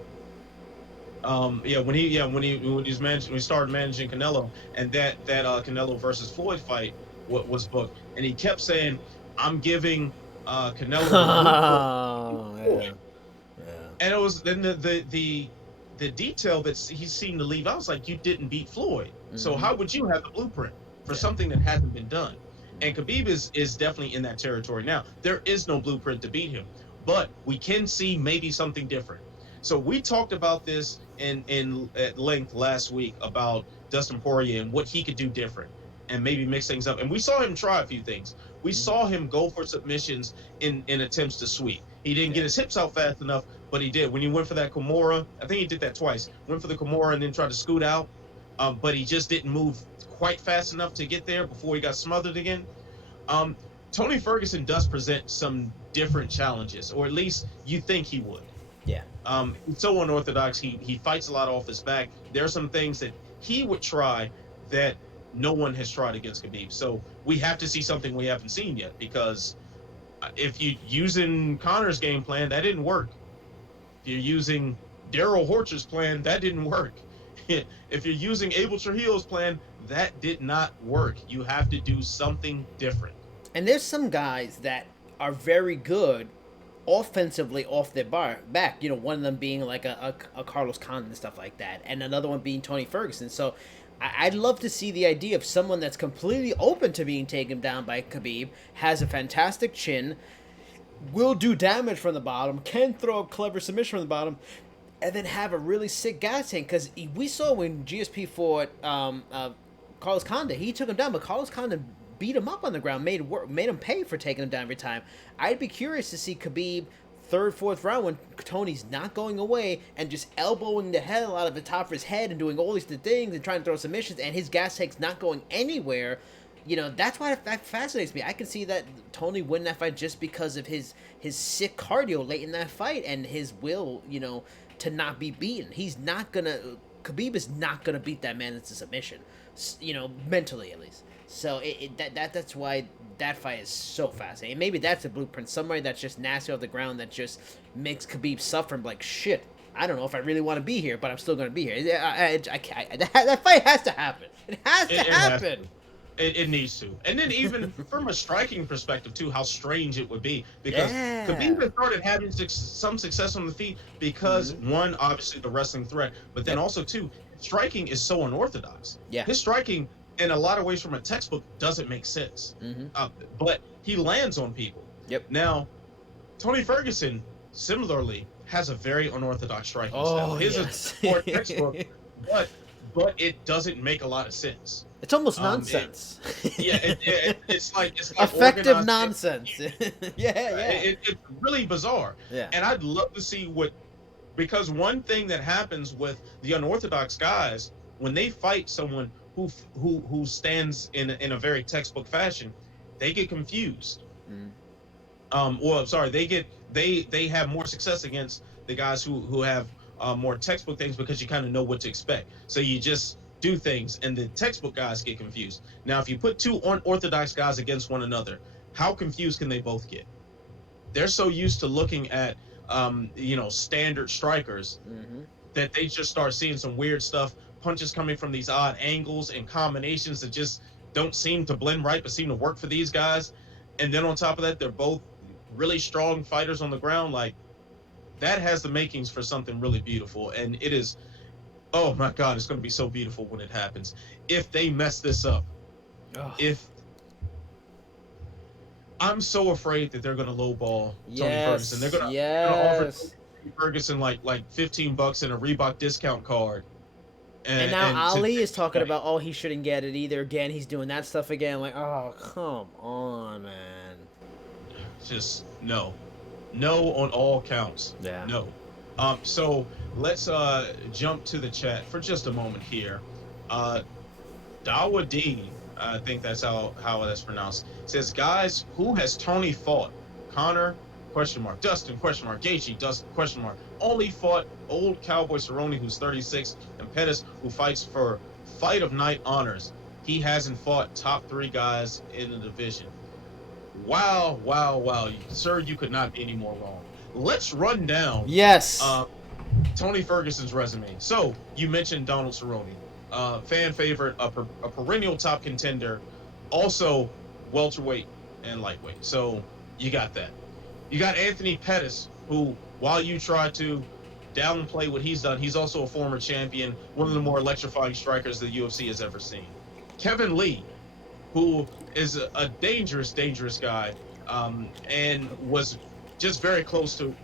When he started managing Canelo, and that Canelo versus Floyd fight was booked, and he kept saying, "I'm giving Canelo." And it was then the detail that he seemed to leave. I was like, you didn't beat Floyd, so how would you have the blueprint for something that hasn't been done? And Khabib is definitely in that territory now. There is no blueprint to beat him, but we can see maybe something different. So we talked about this at length last week about Dustin Poirier and what he could do different and maybe mix things up. And we saw him try a few things. We saw him go for submissions in attempts to sweep. He didn't get his hips out fast enough, but he did. When he went for that Kimura, I think he did that twice. Went for the Kimura and then tried to scoot out, but he just didn't move quite fast enough to get there before he got smothered again. Tony Ferguson does present some different challenges, or at least you think he would. Yeah. He's so unorthodox. He fights a lot off his back. There are some things that he would try that no one has tried against Khabib. So we have to see something we haven't seen yet, because if you're using Conor's game plan, that didn't work. If you're using Daryl Horcher's plan, that didn't work. If you're using Abel Trujillo's plan, that did not work. You have to do something different. And there's some guys that are very good offensively off their back. One of them being like a Carlos Condit and stuff like that, and another one being Tony Ferguson. So I'd love to see the idea of someone that's completely open to being taken down by Khabib, has a fantastic chin, will do damage from the bottom, can throw a clever submission from the bottom, and then have a really sick gas tank. Because we saw when GSP fought Carlos Condit, he took him down, but Carlos Condit beat him up on the ground, made him pay for taking him down every time. I'd be curious to see Khabib third, fourth round when Tony's not going away and just elbowing the hell out of the top of his head and doing all these things and trying to throw submissions, and his gas tank's not going anywhere. You know, that's why that fascinates me. I can see that Tony win that fight just because of his sick cardio late in that fight and his will, you know, to not be beaten. Khabib is not gonna beat that man into submission, you know, mentally at least. So that's why that fight is so fascinating. And maybe that's a blueprint. Somebody that's just nasty off the ground that just makes Khabib suffer. Like, shit, I don't know if I really want to be here, but I'm still going to be here. That fight has to happen. It has to happen. It needs to. And then even from a striking perspective, too, how strange it would be. Because Khabib has started having some success on the feet because, one, obviously the wrestling threat, but then also, two, striking is so unorthodox. Yeah. His striking, in a lot of ways from a textbook, doesn't make sense. But he lands on people. Yep. Now, Tony Ferguson, similarly, has a very unorthodox striking style. His is more textbook, but it doesn't make a lot of sense. It's almost nonsense. It's like effective nonsense. It's really bizarre. Yeah. And I'd love to see because one thing that happens with the unorthodox guys when they fight someone who stands in a very textbook fashion, they get confused. They have more success against the guys who have more textbook things because you kind of know what to expect. So you just do things, and the textbook guys get confused. Now, if you put two unorthodox guys against one another, how confused can they both get? They're so used to looking at standard strikers that they just start seeing some weird stuff. Punches coming from these odd angles and combinations that just don't seem to blend right, but seem to work for these guys. And then on top of that, they're both really strong fighters on the ground. Like, that has the makings for something really beautiful. And it is, oh my God, it's going to be so beautiful when it happens. If they mess this up, I'm so afraid that they're going to lowball Tony Ferguson. They're going to offer Tony Ferguson like $15 in a Reebok discount card. And now Ali is talking about, he shouldn't get it either. Again, he's doing that stuff again. Like, oh, come on, man. Just no on all counts. Yeah. No. So let's jump to the chat for just a moment here. Dawadini, I think that's how that's pronounced, says, guys, who has Tony fought? Conor? ? Dustin? Gaethje? Dustin? Only fought old Cowboy Cerrone, who's 36, and Pettis, who fights for fight of night honors. He hasn't fought top 3 guys in the division. Wow. Sir, you could not be any more wrong. Let's run down Tony Ferguson's resume. So, you mentioned Donald Cerrone, fan favorite, a perennial top contender, also welterweight and lightweight. So, you got that. You got Anthony Pettis, who, while you try to downplay what he's done, he's also a former champion, one of the more electrifying strikers the UFC has ever seen. Kevin Lee, who is a dangerous guy, and was just very close to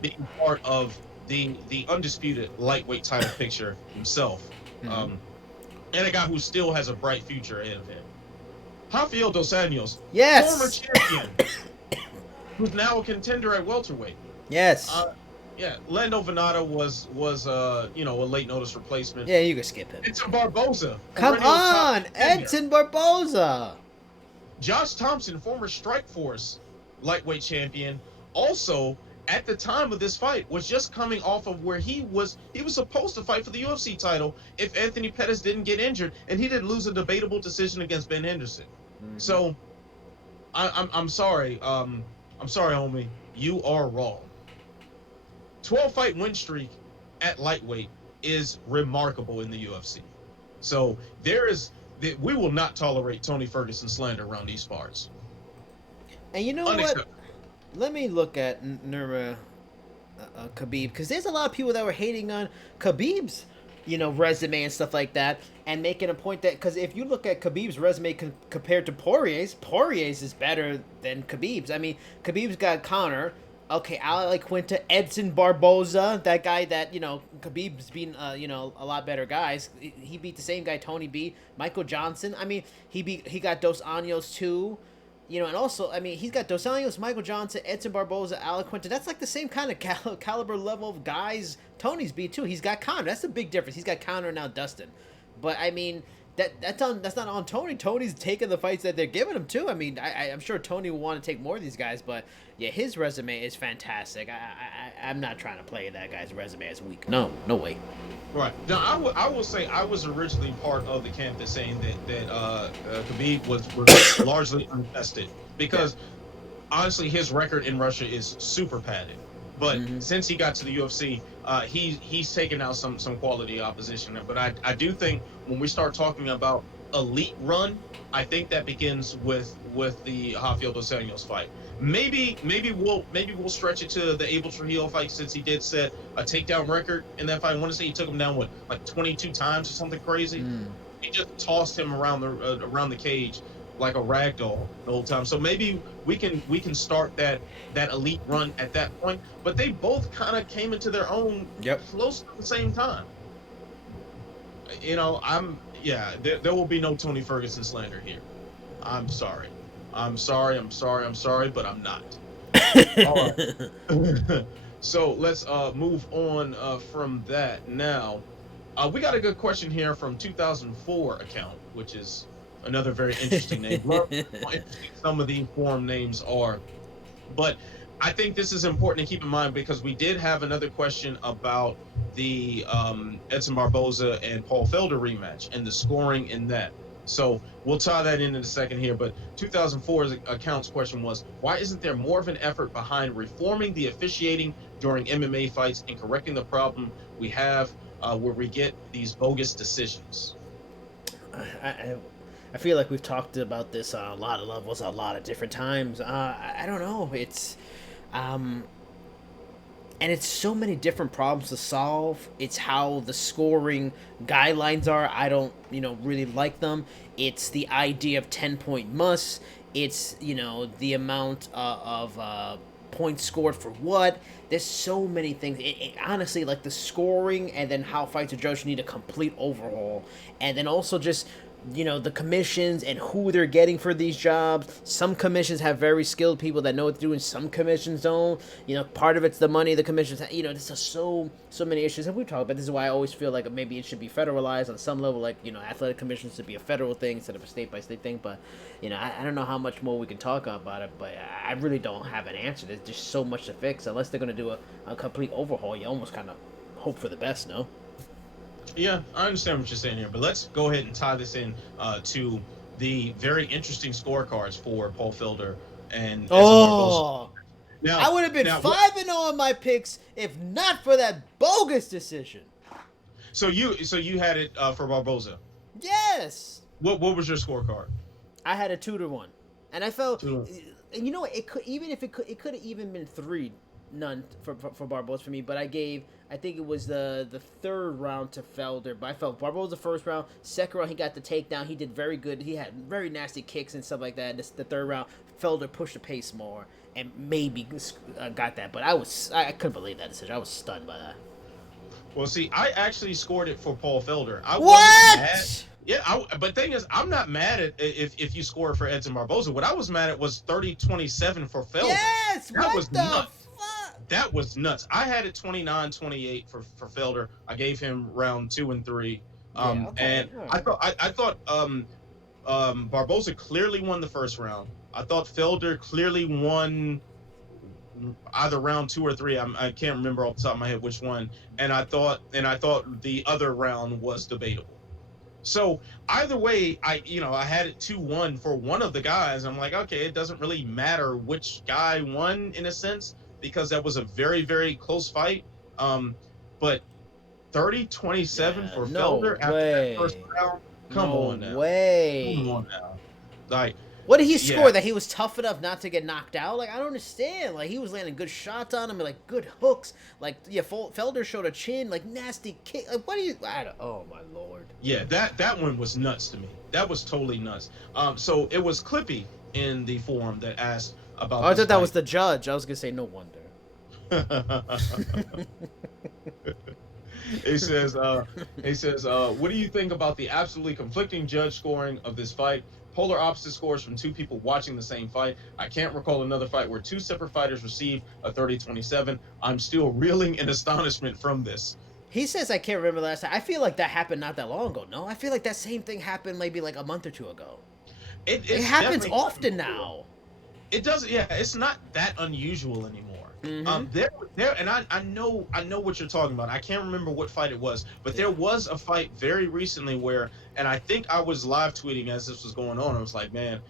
being part of the undisputed lightweight title picture himself, and a guy who still has a bright future ahead of him. Rafael Dos Anjos, former champion, who's now a contender at welterweight. Lando Venata was a late notice replacement. Yeah, you can skip him. Edson Barboza. Come on, Edson Barboza. Josh Thompson, former Strikeforce lightweight champion, also at the time of this fight was just coming off of where he was supposed to fight for the UFC title if Anthony Pettis didn't get injured, and he didn't lose a debatable decision against Ben Henderson. So I'm sorry. I'm sorry, homie. You are wrong. 12-fight win streak at lightweight is remarkable in the UFC. So we will not tolerate Tony Ferguson slander around these parts. And you know what? Let me look at Khabib, because there's a lot of people that were hating on Khabib's resume and stuff like that, and making a point that because if you look at Khabib's resume compared to Poirier's is better than Khabib's. I mean, Khabib's got Conor. Okay, Ali Quinta, Edson Barboza, that guy that Khabib's been a lot better guys. He beat the same guy Tony beat. Michael Johnson. I mean, he got Dos Anjos too. And also, I mean, he's got Dos Anjos, Michael Johnson, Edson Barboza, Ali Quinta. That's like the same kind of caliber level of guys Tony's beat too. He's got Conor. That's a big difference. He's got Conor now, Dustin. But I mean, that's not on Tony. Tony's taking the fights that they're giving him too. I mean, I'm sure Tony will want to take more of these guys, but yeah, his resume is fantastic. I'm not trying to play that guy's resume as weak. No way. Right. Now, I will say I was originally part of the camp that's saying that Khabib was largely untested because honestly, his record in Russia is super padded. But since he got to the UFC, he's taken out some quality opposition. But I do think when we start talking about elite run, I think that begins with the Rafael dos Anjos fight. Maybe we'll stretch it to the Abel Trujillo fight since he did set a takedown record in that fight. I want to say he took him down like 22 times or something crazy. He just tossed him around the cage like a rag doll the whole time. So maybe we can start that elite run at that point. But they both kind of came into their own close at the same time. There will be no Tony Ferguson slander here. I'm sorry, but I'm not. All right. So let's move on from that. Now, we got a good question here from 2004 account, which is another very interesting name. Love how interesting some of these forum names are. But I think this is important to keep in mind because we did have another question about the Edson Barboza and Paul Felder rematch and the scoring in that. So we'll tie that in a second here. But 2004's account's question was, why isn't there more of an effort behind reforming the officiating during MMA fights and correcting the problem we have where we get these bogus decisions? I feel like we've talked about this on a lot of levels, a lot of different times. I don't know. It's, and it's so many different problems to solve. It's how the scoring guidelines are. I don't, really like them. It's the idea of 10-point must. It's, the amount of points scored for what. There's so many things. Honestly, like the scoring and then how fights are judged need a complete overhaul. And then also just the commissions and who they're getting for these jobs. Some commissions have very skilled people that know what to do, and some commissions don't. Part of it's the money the commissions have. There's just so many issues, and we've talked about this. Is why I always feel like maybe it should be federalized on some level, like athletic commissions should be a federal thing instead of a state by state thing. But I don't know how much more we can talk about it, but I really don't have an answer. There's just so much to fix. Unless they're gonna do a complete overhaul, you almost kind of hope for the best, no? Yeah, I understand what you're saying here, but let's go ahead and tie this in to the very interesting scorecards for Paul Felder and now, I would have been 5-0 on my picks if not for that bogus decision. So you had it for Barboza. Yes. What was your scorecard? I had a 2-1, and I felt, and it could it could have even been 3-0 for Barboza for me, but I think it was the third round to Felder, but I felt Barboza first round, second round he got the takedown, he did very good, he had very nasty kicks and stuff like that. The third round, Felder pushed the pace more and maybe got that, but I couldn't believe that decision. I was stunned by that. Well, see, I actually scored it for Paul Felder. I wasn't mad. Yeah, but thing is, I'm not mad at if you score for Edson Barboza. What I was mad at was 30-27 for Felder. Yes, that was nuts. That was nuts. I had it 29-28 for Felder. I gave him round 2 and 3. And I thought Barboza clearly won the first round. I thought Felder clearly won either round 2 or 3. I can't remember off the top of my head which one. And I thought the other round was debatable. So either way, I had it 2-1 for one of the guys. I'm like, okay, it doesn't really matter which guy won in a sense, because that was a very, very close fight. But 30-27 for Felder after that first round? Come on now. Way. Come on now. Like, What did he score? Yeah, That he was tough enough not to get knocked out? Like, I don't understand. Like, he was landing good shots on him, like good hooks. Like, yeah, Felder showed a chin, like nasty kick. Like, what do you? I don't. Oh my lord. yeah, that one was nuts to me. That was totally nuts. So it was Clippy in the forum that asked Oh, about I this thought that fight. was the judge. I was gonna say no wonder. He says, what do you think about the absolutely conflicting judge scoring of this fight? Polar opposite scores from two people watching the same fight. I can't recall another fight where two separate fighters received a 30-27. I'm still reeling in astonishment from this. He says I can't remember the last time. I feel like that happened not that long ago. No, I feel like that same thing happened maybe like a month or two ago. It It's happens definitely often now. it doesn't. Yeah, it's not that unusual anymore. Mm-hmm. And I know what you're talking about. I can't remember what fight it was, but there was a fight very recently where, and I think I was live tweeting as this was going on. I was like, man,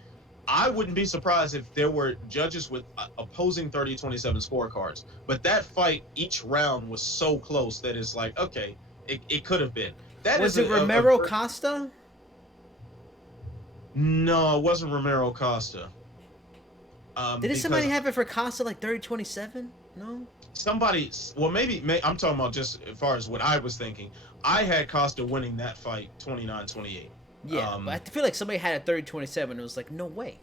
I wouldn't be surprised if there were judges with opposing 30-27 scorecards. But that fight, each round was so close that it's like, okay, it could have been. That Was is it Romero Costa? No, it wasn't Romero Costa. Didn't somebody have it for Costa like 30-27? No. Somebody, well, maybe I'm talking about just as far as what I was thinking. I had Costa winning that fight 29-28. Yeah, but I feel like somebody had it 30-27. It was like, no way.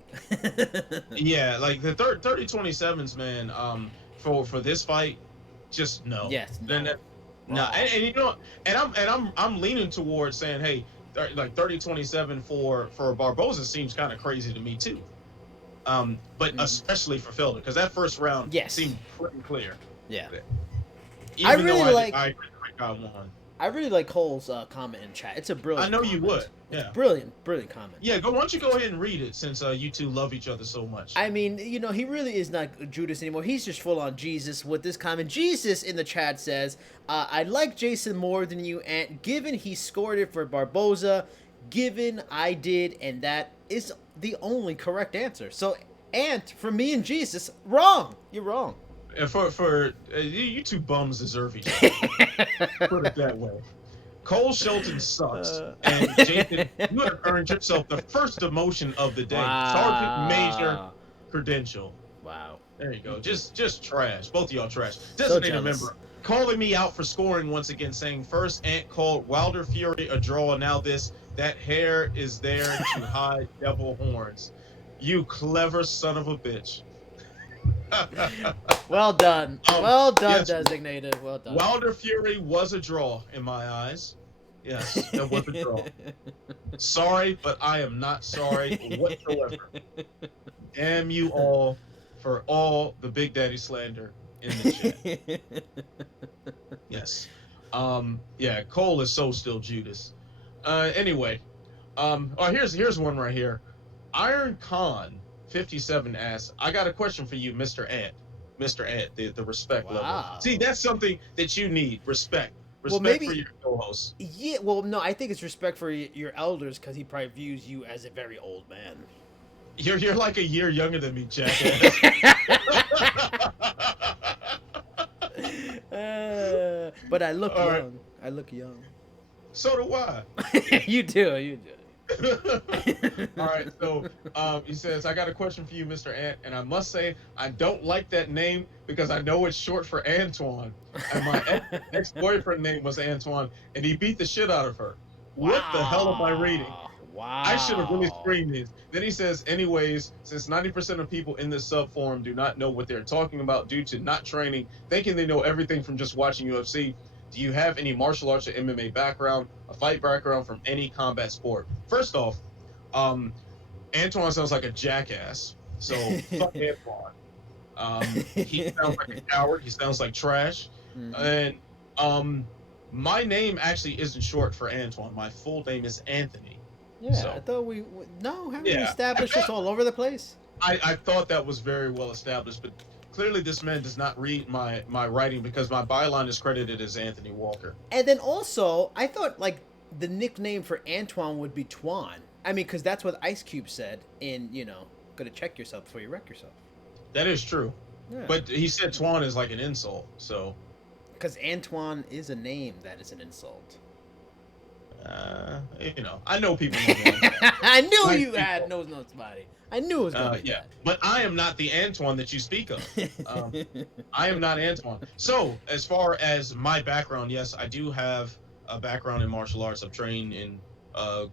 Yeah, like the 30-27s, man. For this fight, just no. Yes. No. And you know, I'm leaning towards saying, hey, like 30-27 for Barboza seems kind of crazy to me too. But especially for Felder, because that first round seemed pretty clear. Yeah. Even I really though like. I got one. I really like Cole's comment in chat. It's a brilliant. I know comment. you would. Yeah. It's brilliant comment. Yeah, why don't you go ahead and read it since you two love each other so much. I mean, you know, he really is not Judas anymore. He's just full on Jesus with this comment. Jesus in the chat says, I like Jason more than you, and given he scored it for Barboza, given I did, and that is the only correct answer. So, Ant, for me and Jesus, wrong. You're wrong. And for you two bums deserve each other. Put it that way. Cole Shelton sucks, and Jason, you have earned yourself the first demotion of the day. Wow. Sergeant Major credential. Wow. There you go. Just trash. Both of y'all trash. Designated member calling me out for scoring once again, saying first Ant called Wilder Fury a draw. Now that hair is there to hide devil horns. You clever son of a bitch. Well done. Well done, yes, Designated. Well done. Wilder Fury was a draw in my eyes. Yes, it was a draw. Sorry, but I am not sorry whatsoever. Damn you all for all the Big Daddy slander in the chat. Yes. Yeah, Cole is so still Judas. Anyway. Here's one right here. Iron Khan 57 asks, I got a question for you, Mr. Ant. Mr. Ant, the respect level. See, that's something that you need. Respect. Respect for your co-hosts. Yeah, well, no, I think it's respect for your elders because he probably views you as a very old man. You're like a year younger than me, jackass. But I look young. Right. I look young. So do I. You do. All right, so he says, I got a question for you, Mr. Ant, and I must say I don't like that name because I know it's short for Antoine, and my ex-boyfriend name was Antoine, and he beat the shit out of her. Wow. What the hell am I reading? Wow. I should have really screamed this. Then he says, anyways, since 90% of people in this sub forum do not know what they're talking about due to not training, thinking they know everything from just watching UFC, do you have any martial arts or MMA background, a fight background from any combat sport? First off, Antoine sounds like a jackass, so fuck Antoine. He sounds like a coward. He sounds like trash. Mm-hmm. And my name actually isn't short for Antoine. My full name is Anthony. Yeah, so, I thought haven't we established this all over the place? I thought that was very well established, but clearly this man does not read my writing because my byline is credited as Anthony Walker. And then also, I thought like the nickname for Antoine would be Twan. I mean, because that's what Ice Cube said in, gotta check yourself before you wreck yourself. That is true. Yeah. But he said Twan is like an insult, so. Because Antoine is a name that is an insult. I know people know who Antoine. I knew Nice you had people. knows somebody. I knew it was gonna be Yeah, but I am not the Antoine that you speak of. Um, that. I am not Antoine. So, as far as my background, yes, I do have a background in martial arts. I've trained in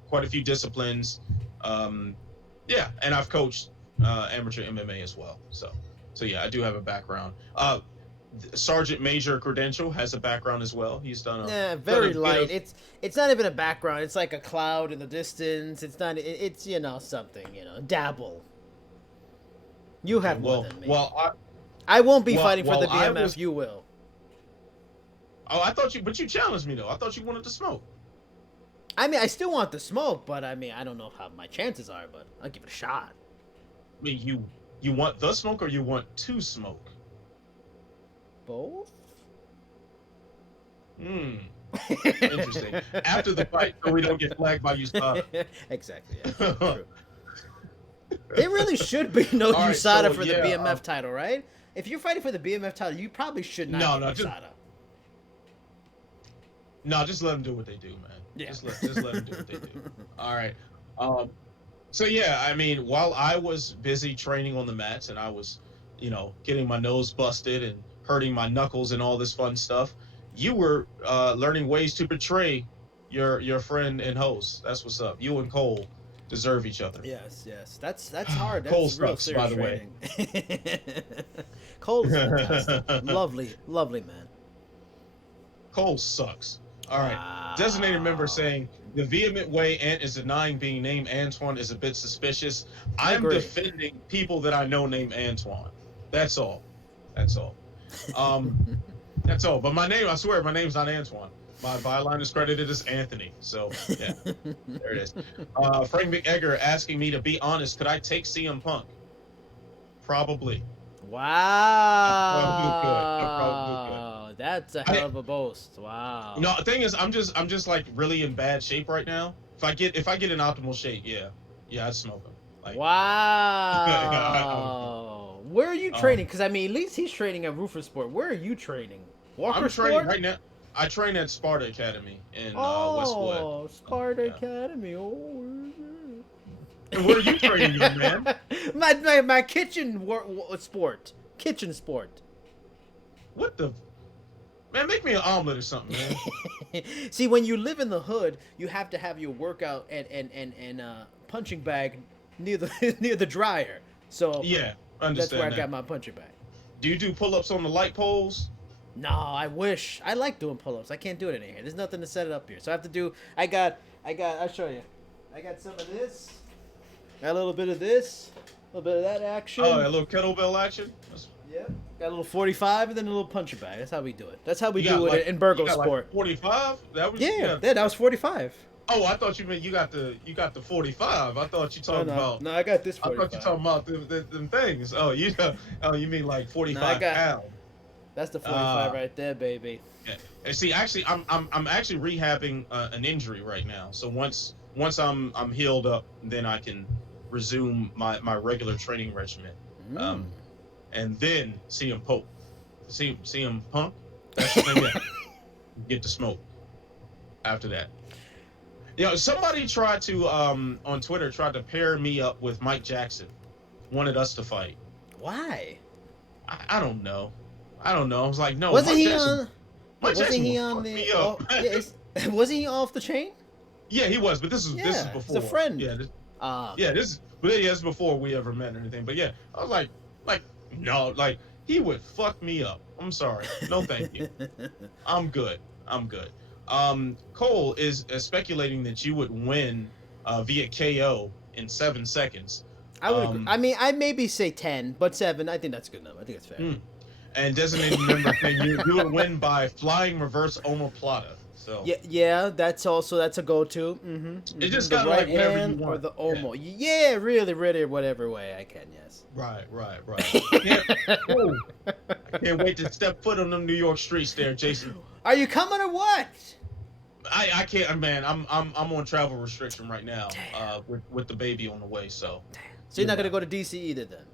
quite a few disciplines. Um, yeah, and I've coached amateur MMA as well. So yeah, I do have a background. Sergeant Major credential has a background as well. He's Yeah, done very a bit light. of. It's not even a background. It's like a cloud in the distance. It's not. It's something. Dabble. You Okay, have more than me. well, I won't be fighting for well, the I BMF. was. You will. Oh, I thought you, but you challenged me though. I thought you wanted to smoke. I mean, I still want the smoke, but I mean, I don't know how my chances are, but I'll give it a shot. I mean, you want the smoke or you want to smoke? Both. Hmm. Interesting. After the fight, so we don't get flagged by USADA. Exactly. Yeah. True. There really should be no All right, USADA so, for the BMF title, right? If you're fighting for the BMF title, you probably should not get USADA. Just let them do what they do, man. Yeah. Just let them do what they do. All right. So yeah, I mean, while I was busy training on the mats and I was, getting my nose busted and hurting my knuckles and all this fun stuff, you were learning ways to betray your friend and host. That's what's up. You and Cole deserve each other. Yes. That's hard. That's Cole real sucks, serious by the way. training. Cole is fantastic. lovely man. Cole sucks. All right. Wow. Designated member saying the vehement way Ant is denying being named Antoine is a bit suspicious. I'm defending people that I know named Antoine. That's all. That's all. That's all. But my name, I swear, my name's not Antoine. My byline is credited as Anthony. So yeah, there it is. Frank McGregor asking me to be honest. Could I take CM Punk? Probably. Wow. That's a hell of a boast. Wow. The thing is, I'm just like really in bad shape right now. If I get in optimal shape, yeah, I'd smoke him. Like, wow. Where are you training? Because I mean, at least he's training at Rufus Sport. Where are you training? Walker I'm training Sport? right now. I train at Sparta Academy in Westwood. Oh, Sparta Academy. Oh. And where are you training, young man? my kitchen sport. Kitchen sport. What the? Man, make me an omelet or something, man. See, when you live in the hood, you have to have your workout and punching bag near the dryer. So yeah, understand that's where that. I got my punching bag. Do you do pull-ups on the light poles? No, I wish. I like doing pull-ups. I can't do it in here. There's nothing to set it up here. So I have to do. I'll show you. I got some of this. Got a little bit of this. A little bit of that action. Oh, a little kettlebell action. Yep. Got a little 45 and then a little punching bag. That's how we do it. That's how we do it in Burgos Sport. Like 45? That was that was 45. Oh, I thought you meant you got the 45. I thought you talking about. No, I got this 45. I thought you talking about them things. Oh, you mean like 45 pounds. That's the 45 right there, baby. Yeah. And see, actually, I'm actually rehabbing an injury right now. So once I'm healed up, then I can resume my regular training regimen. And then CM Punk. That's the thing. Get to smoke. After that. Somebody tried to on Twitter tried to pair me up with Mike Jackson. Wanted us to fight. Why? I don't know. I was like, no. Wasn't Mike he Jackson, on? Mike Wasn't Jackson he on the? Wasn't he off the chain? Yeah, he was. But this is before. He's a friend. Yeah. This is before we ever met or anything. But yeah, I was like, no, like he would fuck me up. I'm sorry. No, thank you. I'm good. Cole is speculating that you would win via KO in 7 seconds. I would agree. I mean, I maybe say 10, but 7. I think that's good enough. I think that's fair. And designated member saying you would win by flying reverse omoplata. So yeah, that's a go-to. It just the got right like whatever hand you want. or the omo. Yeah, really, whatever way I can. Yes. Right. I can't wait to step foot on them New York streets there, Jason. Are you coming or what? I can't, man. I'm on travel restriction right now. With the baby on the way. So. So you're not gonna go to DC either then?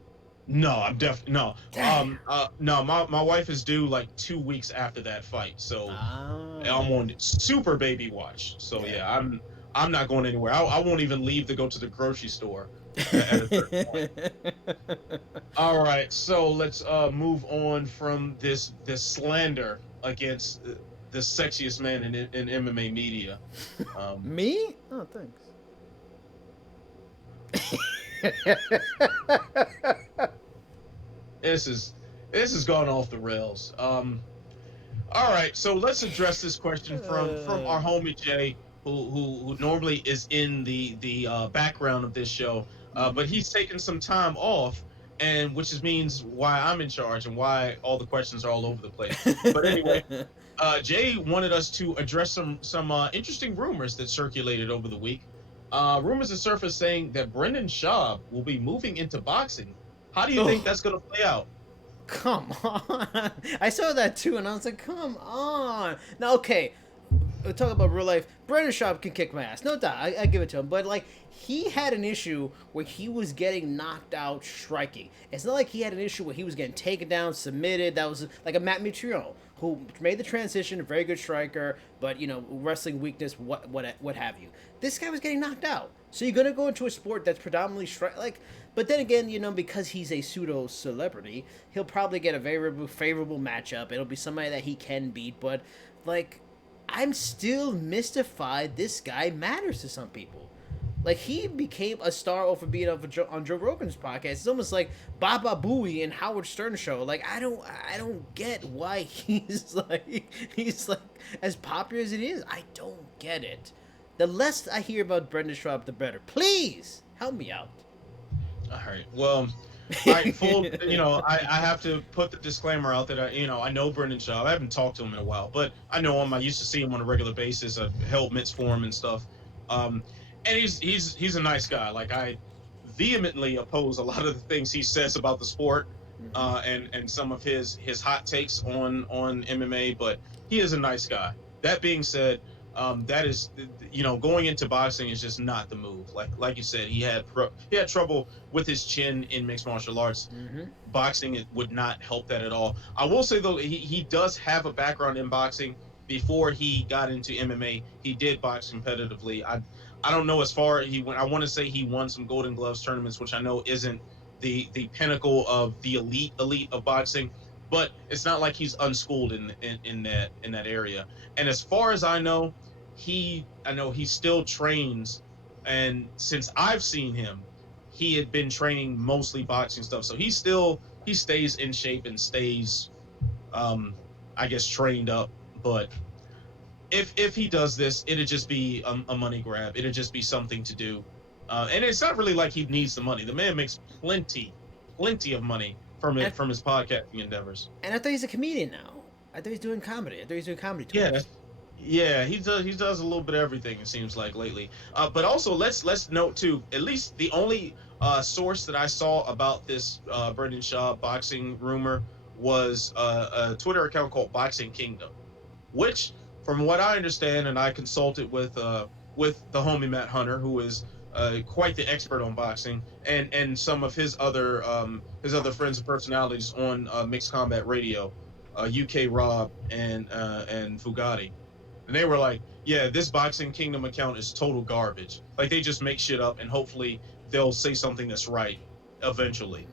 No, I'm definitely no. Damn. No, my wife is due like 2 weeks after that fight, so I'm Oh. on super baby watch. So Yeah. yeah, I'm not going anywhere. I won't even leave to go to the grocery store at a certain point. All right, so let's move on from this slander against the sexiest man in MMA media. Um, Me? Oh, thanks. this is this has gone off the rails. All right, so let's address this question from our homie Jay, who normally is in the background of this show, but he's taking some time off, and which means why I'm in charge and why all the questions are all over the place. But anyway, Jay wanted us to address some interesting rumors that circulated over the week. Rumors have surfaced saying that Brendan Schaub will be moving into boxing. How do you think Oh, that's going to play out? come on. I saw that too, and I was like, come on. Now, okay, we're talking about real life. Brandon Schaub can kick my ass, no doubt. I give it to him. But like, he had an issue where he was getting knocked out striking. It's not like he had an issue where he was getting taken down, submitted. That was like a Matt Mitrione who made the transition, a very good striker, but you know, wrestling weakness, what have you. This guy was getting knocked out. So you're gonna go into a sport that's predominantly like. But then again, you know, because he's a pseudo celebrity, he'll probably get a very favorable matchup. It'll be somebody that he can beat. But like, I'm still mystified this guy matters to some people. Like, he became a star over being on Joe Rogan's podcast. It's almost like Baba Booey and Howard Stern show. Like, I don't get why he's like as popular as it is. I don't get it. The less I hear about Brendan Schaub, the better. Please help me out. All right. Well, I full. I have to put the disclaimer out that I know Brendan Shaw. I haven't talked to him in a while, but I know him. I used to see him on a regular basis. I've held mitts for him and stuff. Um, and he's a nice guy. Like, I vehemently oppose a lot of the things he says about the sport, and some of his hot takes on MMA. But he is a nice guy. That being said, that is, going into boxing is just not the move. Like you said, he had trouble with his chin in mixed martial arts. Mm-hmm. Boxing, it would not help that at all. I will say though, he does have a background in boxing. Before he got into MMA, he did box competitively. I don't know as far he went. I want to say he won some Golden Gloves tournaments, which I know isn't the pinnacle of the elite of boxing, but it's not like he's unschooled in that area. And as far as I know he still trains, and since I've seen him, he had been training mostly boxing stuff. So he stays in shape and stays, I guess, trained up. But if he does this, it'd just be a money grab. It'd just be something to do, and it's not really like he needs the money. The man makes plenty of money from his podcasting endeavors. And I thought he's a comedian now. I thought he's doing comedy. I thought he's doing comedy Yeah, tours. yeah, he does a little bit of everything. It seems like lately. But also let's note too. At least the only source that I saw about this Brendan Shaw boxing rumor was a Twitter account called Boxing Kingdom, which, from what I understand, and I consulted with the homie Matt Hunter, who is quite the expert on boxing, and some of his other friends and personalities on Mixed Combat Radio, UK Rob and Fugati. And they were like, yeah, this Boxing Kingdom account is total garbage. Like, they just make shit up, and hopefully they'll say something that's right eventually.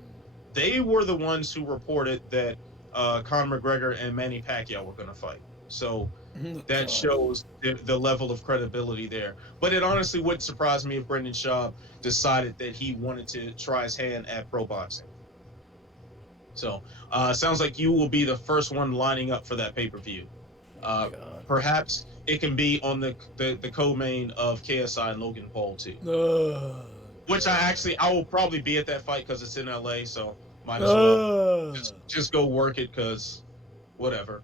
They were the ones who reported that Conor McGregor and Manny Pacquiao were going to fight. So Oh, that God. shows the level of credibility there. But it honestly wouldn't surprise me if Brendan Schaub decided that he wanted to try his hand at pro boxing. So sounds like you will be the first one lining up for that pay-per-view. Uh, God. Perhaps it can be on the co-main of KSI and Logan Paul too. Which I will probably be at that fight because it's in LA, so might as well just go work it because whatever.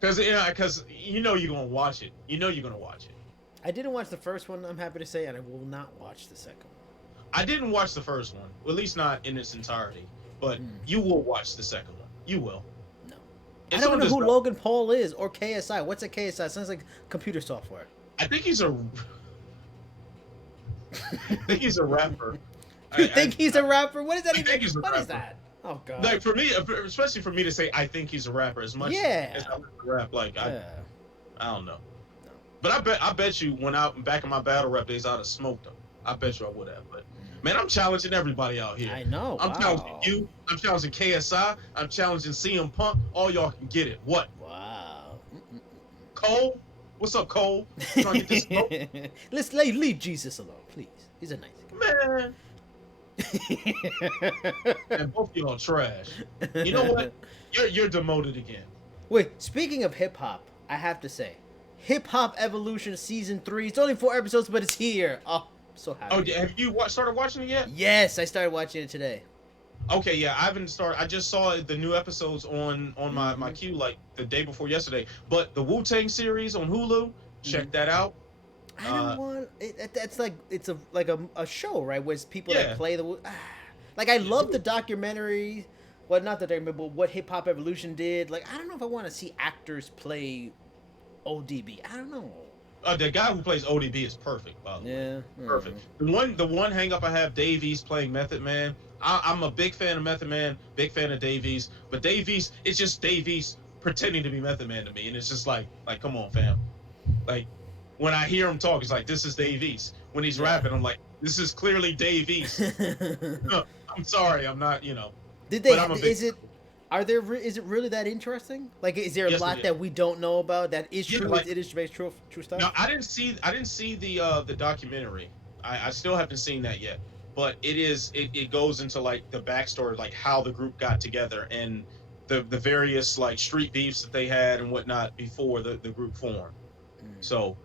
Because you're gonna watch it. You know you're gonna watch it. I didn't watch the first one, I'm happy to say, and I will not watch the second one. I didn't watch the first one, well, at least not in its entirety. But you will watch the second one. You will. No. It's I don't on know this. who Logan Paul is or KSI. What's a KSI? Sounds like computer software. I think he's a. I think he's a rapper. You think he's a rapper? What is that I even? think he's a What is rapper. that? Oh God. Like for me, especially for me to say I think he's a rapper as much as I like to rap, like I don't know. No. But I bet you when I back in my battle rap days, I'd have smoked him. I bet you I would have. But man, I'm challenging everybody out here. I know. I'm challenging Wow. you. I'm challenging KSI. I'm challenging CM Punk. All y'all can get it. What? Wow. Cole? What's up, Cole? Trying to get this smoke? Let's leave Jesus alone, please. He's a nice Man. And both y'all trash. You know what? You're demoted again. Wait, speaking of hip hop, I have to say, Hip Hop Evolution Season 3. It's only 4 episodes, but it's here. Oh, I'm so happy. Oh, have you started watching it yet? Yes, I started watching it today. Okay, yeah, I haven't started. I just saw the new episodes on my queue like the day before yesterday. But the Wu-Tang series on Hulu, check that out. I don't want it. That's like it's a show, right? Where it's people that play the like. I love the documentary. Well, not the documentary, but what Hip Hop Evolution did. Like, I don't know if I want to see actors play ODB. I don't know. The guy who plays ODB is perfect, by the way. Yeah, Perfect. The one hang up I have, Davies playing Method Man. I'm a big fan of Method Man, big fan of Davies, but Davies, it's just Davies pretending to be Method Man to me, and it's just like come on, fam. Like when I hear him talk, it's like this is Davies. When he's rapping, I'm like this is clearly Davies. No, I'm sorry, I'm not. Did they? Is it? Is it really that interesting? Like, is there a lot that we don't know about that is true? Like, it is based true stuff. No, I didn't see the documentary. I still haven't seen that yet. But it goes into like the backstory, like how the group got together and the various like street beefs that they had and whatnot before the group formed. So,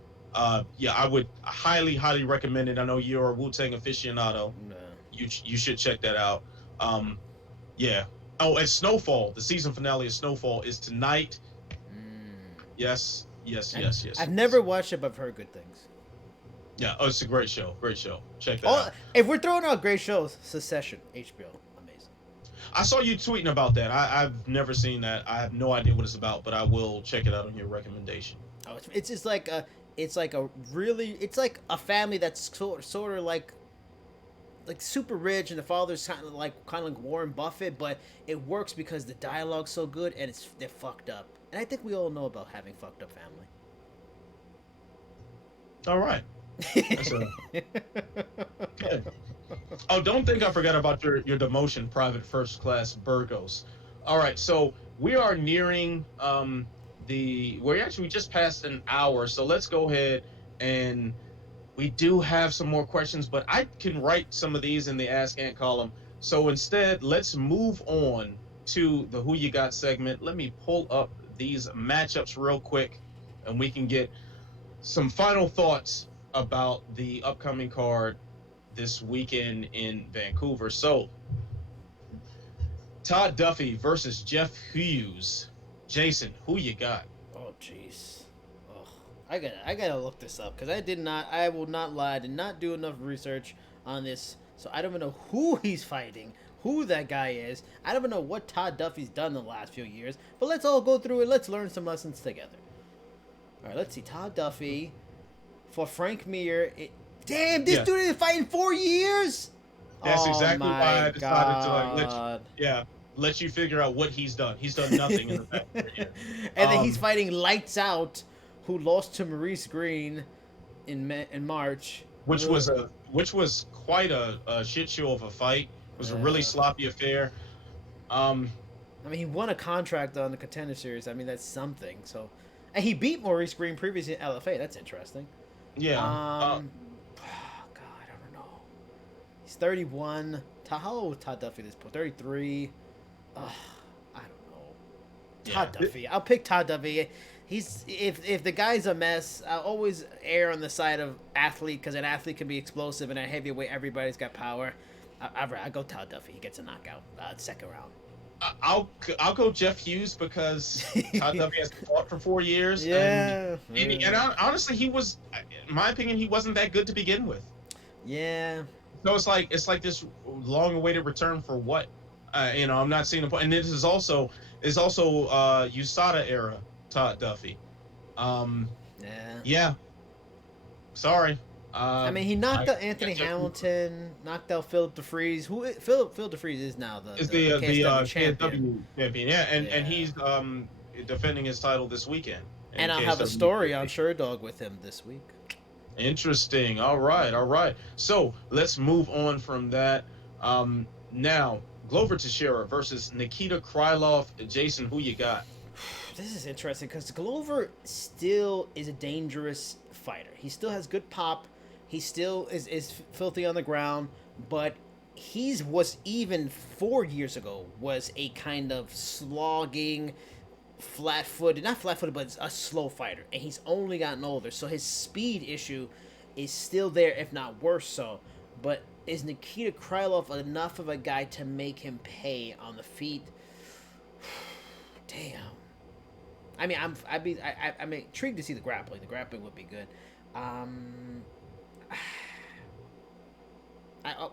yeah, I would highly recommend it. I know you're a Wu-Tang aficionado. No. You should check that out. Yeah. Oh, and Snowfall, the season finale of Snowfall is tonight. Yes. I've never watched it, but I've heard good things. Yeah, it's a great show. Check that out. If we're throwing out great shows, Secession, HBO, amazing. I saw you tweeting about that. I've never seen that. I have no idea what it's about, but I will check it out on your recommendation. Oh, it's just like it's like a family that's sort of like super rich, and the father's kind of like Warren Buffett, but it works because the dialogue's so good and they're fucked up. And I think we all know about having fucked up family. All right. Good. Oh, don't think I forgot about your demotion, Private First Class Burgos. All right, so we are nearing we just passed an hour, so let's go ahead and we do have some more questions, but I can write some of these in the Ask Ant column. So instead, let's move on to the Who You Got segment. Let me pull up these matchups real quick, and we can get some final thoughts about the upcoming card this weekend in Vancouver. So, Todd Duffee versus Jeff Hughes. Jason, who you got? Oh, jeez. Oh, I gotta look this up because I will not lie, I did not do enough research on this, so I don't even know who he's fighting, who that guy is. I don't even know what Todd Duffee's done in the last few years, but let's all go through it. Let's learn some lessons together. All right, let's see. Todd Duffee for Frank Mir. Damn, this dude didn't fight in 4 years. That's exactly why I decided to let you figure out what he's done. He's done nothing in the past year. And then he's fighting Lights Out, who lost to Maurice Green in March, which was quite a shit show of a fight. It was a really sloppy affair. I mean, he won a contract on the Contender Series. I mean, that's something. So, and he beat Maurice Green previously in LFA. That's interesting. Yeah. God, I don't know. He's 31. How old is Todd Duffee at this point? 33. I don't know. Todd Duffee. I'll pick Todd Duffee. He's if the guy's a mess, I'll always err on the side of athlete because an athlete can be explosive, and at heavyweight everybody's got power. I go Todd Duffee. He gets a knockout second round. I'll go Jeff Hughes because Todd Duffee has fought for 4 years. Yeah. And honestly, he was, in my opinion, he wasn't that good to begin with. Yeah. So it's like this long-awaited return for what? I'm not seeing the point. And this is also USADA era Todd Duffee. Yeah. Sorry. I mean, he knocked out I Anthony just Hamilton, knocked out Philip DeFries. Who Philip DeFries is now is the the KSW champion. KSW champion. Yeah, and Yeah. he's defending his title this weekend in And I'll have a KSW. story on Sherdog with him this week. Interesting. All right, all right. So let's move on from that. Now Glover Teixeira versus Nikita Krylov. Jason, who you got? This is interesting because Glover still is a dangerous fighter. He still has good pop. He still is filthy on the ground, but he's was even 4 years ago was a kind of slogging, flat-footed, not flat-footed, but a slow fighter, and he's only gotten older. So his speed issue is still there, if not worse so. But is Nikita Krylov enough of a guy to make him pay on the feet? Damn. I mean, I'm intrigued to see the grappling. The grappling would be good. I'm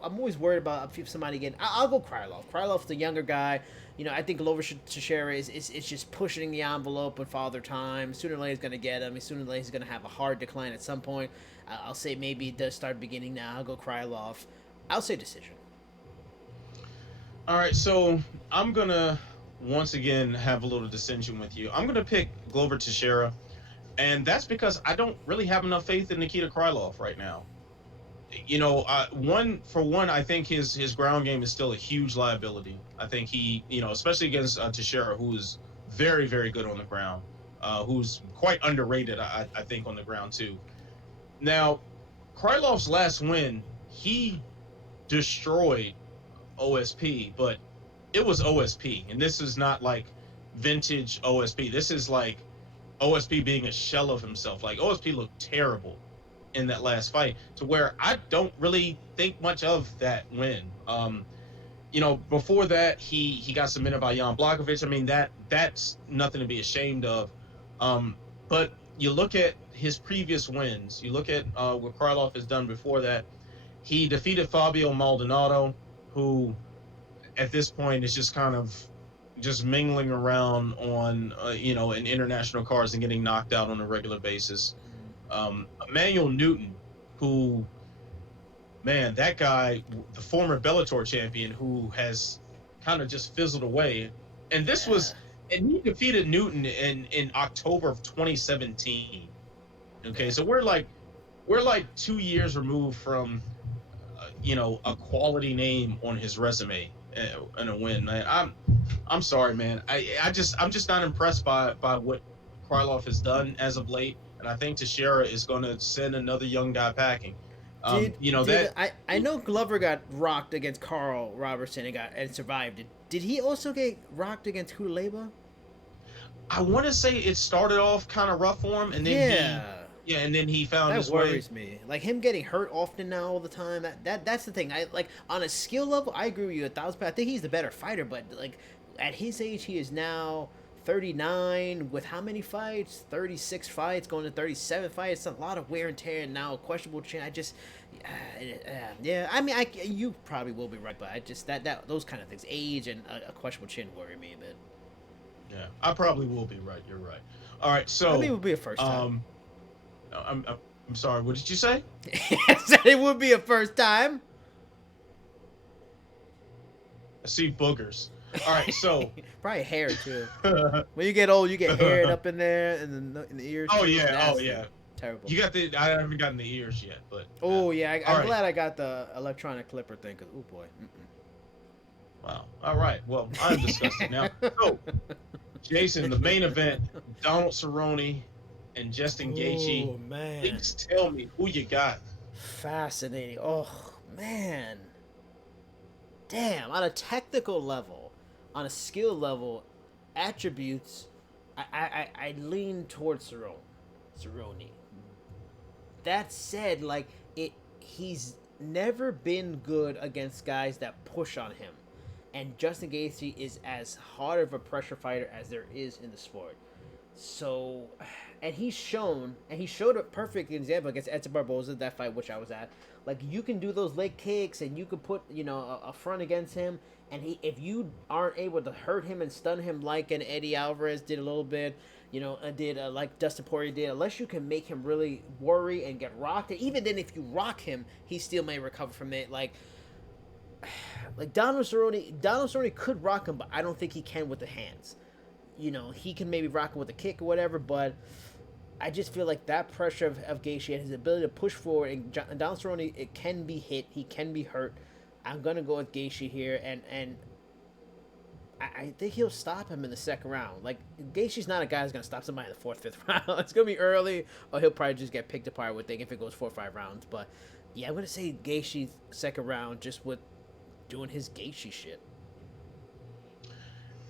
always worried about if somebody getting. I'll go Krylov. Krylov's the younger guy. You know, I think Glover Teixeira is just pushing the envelope with Father Time. Sooner or later, he's going to get him. Sooner or later, he's going to have a hard decline at some point. I'll say maybe it does start beginning now. I'll go Krylov. I'll say decision. All right, so I'm gonna once again have a little dissension with you. I'm gonna pick Glover Teixeira, and that's because I don't really have enough faith in Nikita Krylov right now. One for one, I think his ground game is still a huge liability. I think he, especially against Teixeira, who is very very good on the ground, who's quite underrated, I think, on the ground too. Now, Krylov's last win, he destroyed OSP, but it was OSP, and this is not like vintage OSP. This is like OSP being a shell of himself. Like OSP looked terrible in that last fight, to where I don't really think much of that win. Before that, he got submitted by Jan Blachowicz. I mean, that's nothing to be ashamed of. But you look at his previous wins. You look at what Krylov has done before that. He defeated Fabio Maldonado, who at this point is just kind of just mingling around on in international cards and getting knocked out on a regular basis. Emmanuel Newton, who, man, that guy, the former Bellator champion, who has kind of just fizzled away. And and he defeated Newton in October of 2017. Okay, so we're like 2 years removed from a quality name on his resume and a win. I'm sorry, man. I'm just not impressed by what Krylov has done as of late, and I think Teixeira is going to send another young guy packing. I know Glover got rocked against Carl Robertson and survived. Did he also get rocked against Kuleba? I want to say it started off kind of rough for him, and then and then he found his way. That worries me. Like him getting hurt often now all the time. That's the thing. I like on a skill level, I agree with you 1,000%. I think he's the better fighter, but like at his age, he is now 39 with how many fights? 36 fights, going to 37 fights. It's a lot of wear and tear, and now a questionable chin. I mean, you probably will be right, but I just that those kind of things, age and a questionable chin, worry me a bit. Yeah, I probably will be right. You're right. All right, so I mean, it would be a first time. I'm sorry. What did you say? I said it would be a first time. I see boogers. All right, so probably hair too. When you get old, you get hair up in there and in the ears. Oh yeah. Terrible. You got I haven't gotten the ears yet, but. Oh yeah, I'm glad I got the electronic clipper thing. Cause oh boy. Wow. All right. Well, I'm disgusted now. So, Jason, the main event: Donald Cerrone and Justin Gaethje. Oh man. Please tell me who you got. Fascinating. Oh man. Damn. On a technical level, on a skill level, attributes, I lean towards Cerrone. That said, like he's never been good against guys that push on him, and Justin Gaethje is as hard of a pressure fighter as there is in the sport. So, and he showed a perfect example against Edson Barboza, that fight which I was at. Like you can do those leg kicks and you can put a front against him, and if you aren't able to hurt him and stun him like an Eddie Alvarez did a little bit, did like Dustin Poirier did. Unless you can make him really worry and get rocked, and even then, if you rock him, he still may recover from it. Like Donald Cerrone could rock him, but I don't think he can with the hands. He can maybe rock him with a kick or whatever, but I just feel like that pressure of Gaethje and his ability to push forward, and Donald Cerrone, it can be hit, he can be hurt. I'm gonna go with Gaethje here, and I think he'll stop him in the second round. Like, Gaethje's not a guy who's gonna stop somebody in the fourth, fifth round. It's gonna be early, or he'll probably just get picked apart, I would think, if it goes 4 or 5 rounds. But yeah, I'm gonna say Gaethje second round, just with doing his Gaethje shit.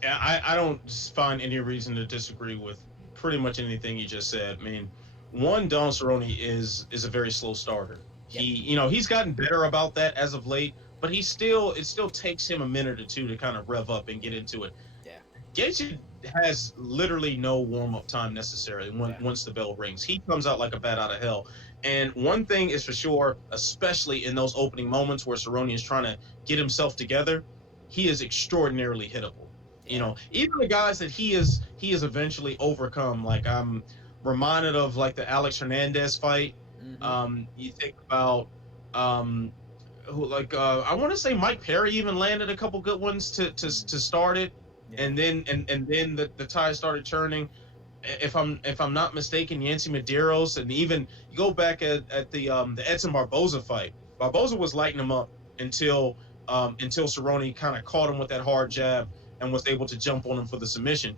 Yeah, I don't find any reason to disagree with pretty much anything you just said. I mean, one, Don Cerrone is a very slow starter. Yep. He's gotten better about that as of late, but it still takes him a minute or two to kind of rev up and get into it. Yeah. Gaethje has literally no warm up time necessarily once the bell rings. He comes out like a bat out of hell. And one thing is for sure, especially in those opening moments where Cerrone is trying to get himself together, he is extraordinarily hittable. Even the guys that he is eventually overcome. Like, I'm reminded of like the Alex Hernandez fight. Mm-hmm. You think about who, like, I want to say Mike Perry even landed a couple good ones to start it, Yeah. and then the tide started turning. If I'm not mistaken, Yancy Medeiros, and even you go back at the Edson Barboza fight. Barboza was lighting him up until Cerrone kind of caught him with that hard jab and was able to jump on him for the submission.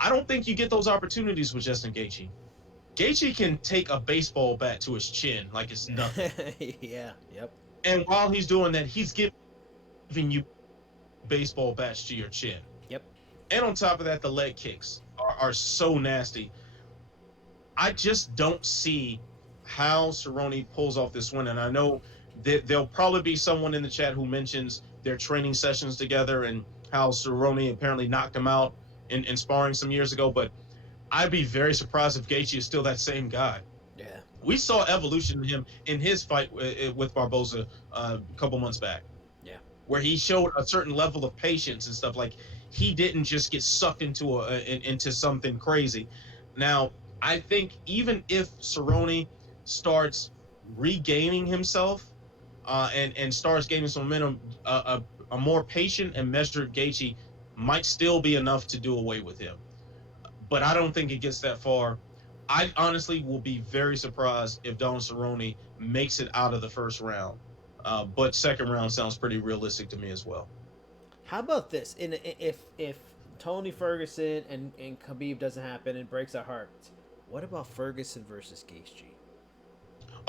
I don't think you get those opportunities with Justin Gaethje. Gaethje can take a baseball bat to his chin like it's nothing. Yeah. Yep. And while he's doing that, he's giving you baseball bats to your chin. Yep. And on top of that, the leg kicks are so nasty. I just don't see how Cerrone pulls off this win. And I know that there'll probably be someone in the chat who mentions their training sessions together and how Cerrone apparently knocked him out in sparring some years ago. But I'd be very surprised if Gaethje is still that same guy. Yeah. We saw evolution in him in his fight with Barboza a couple months back. Yeah. Where he showed a certain level of patience and stuff. Like, he didn't just get sucked into something crazy. Now, I think even if Cerrone starts regaining himself and starts gaining some momentum, a more patient and measured Gaethje might still be enough to do away with him. But I don't think it gets that far. I honestly will be very surprised if Don Cerrone makes it out of the first round. But second round sounds pretty realistic to me as well. How about this? If Tony Ferguson and Khabib doesn't happen and breaks our hearts, what about Ferguson versus Gaethje?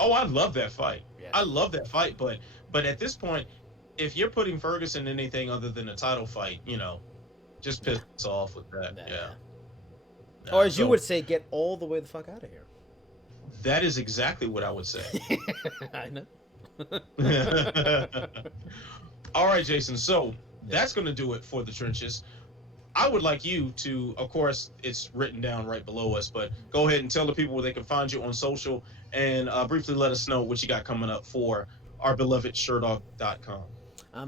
Oh, I love that fight. Yeah. I love that fight. But at this point, if you're putting Ferguson in anything other than a title fight, just piss off with that. Yeah. Or as you would say, get all the way the fuck out of here. That is exactly what I would say. I know. All right, Jason. So that's going to do it for the trenches. I would like you to, of course, it's written down right below us, but go ahead and tell the people where they can find you on social and briefly let us know what you got coming up for our beloved Sherdog.com.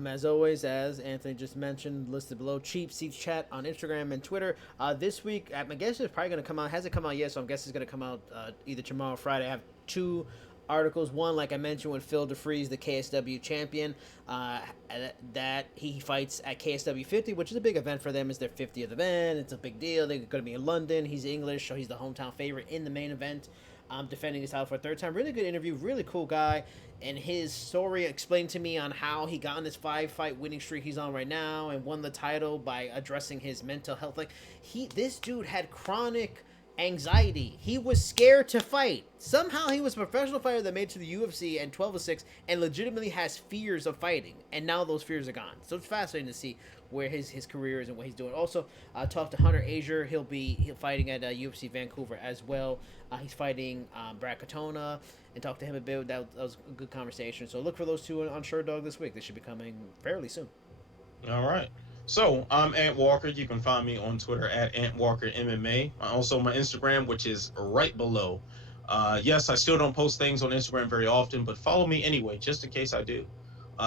As always, as Anthony just mentioned, listed below, Cheap Seats Chat on Instagram and Twitter. This week, I guess it's probably going to come out. Hasn't come out yet, so I'm guessing it's going to come out either tomorrow or Friday. I have 2 articles. One, like I mentioned, with Phil DeFries, the KSW champion, that he fights at KSW 50, which is a big event for them. It's their 50th event. It's a big deal. They're going to be in London. He's English, so he's the hometown favorite in the main event. Defending his title for a third time. Really good interview. Really cool guy. And his story explained to me on how he got on this 5-fight winning streak he's on right now and won the title by addressing his mental health. Like, this dude had chronic anxiety. He was scared to fight. Somehow he was a professional fighter that made it to the UFC and 12-6 and legitimately has fears of fighting. And now those fears are gone. So it's fascinating to see where his career is and what he's doing. Also, talked to Hunter Azier. He'll fighting at UFC Vancouver as well. He's fighting Brad Katona, and talked to him a bit. That was a good conversation. So look for those two on Sherdog this week. They should be coming fairly soon. All right. So I'm Ant Walker. You can find me on Twitter at AntWalkerMMA. Also my Instagram, which is right below. Yes, I still don't post things on Instagram very often, but follow me anyway, just in case I do.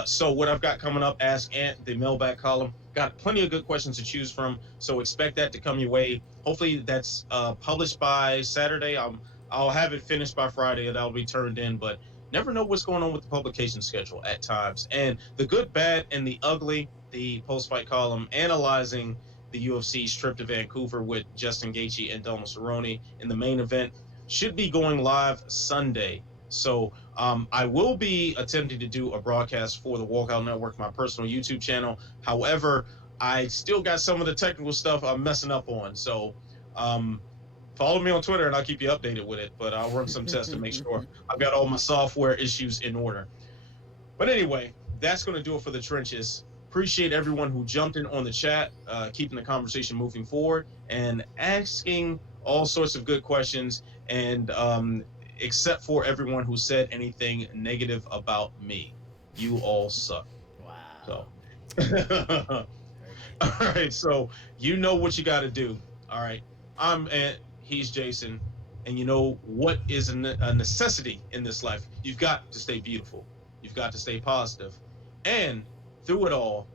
So what I've got coming up, Ask Ant, the mailbag column, got plenty of good questions to choose from. So expect that to come your way. Hopefully that's published by Saturday. I'll have it finished by Friday and that'll be turned in, but never know what's going on with the publication schedule at times. And the good, bad, and the ugly, the post-fight column analyzing the UFC's trip to Vancouver with Justin Gaethje and Donald Cerrone in the main event should be going live Sunday. So I will be attempting to do a broadcast for the Walkout Network, my personal YouTube channel. However, I still got some of the technical stuff I'm messing up on. So follow me on Twitter and I'll keep you updated with it. But I'll run some tests to make sure I've got all my software issues in order. But anyway, that's going to do it for the trenches. Appreciate everyone who jumped in on the chat, keeping the conversation moving forward and asking all sorts of good questions. And except for everyone who said anything negative about me, you all suck. Wow. So, all right. So you know what you got to do. All right. I'm Ant. He's Jason. And you know what is a necessity in this life? You've got to stay beautiful. You've got to stay positive. And through it all,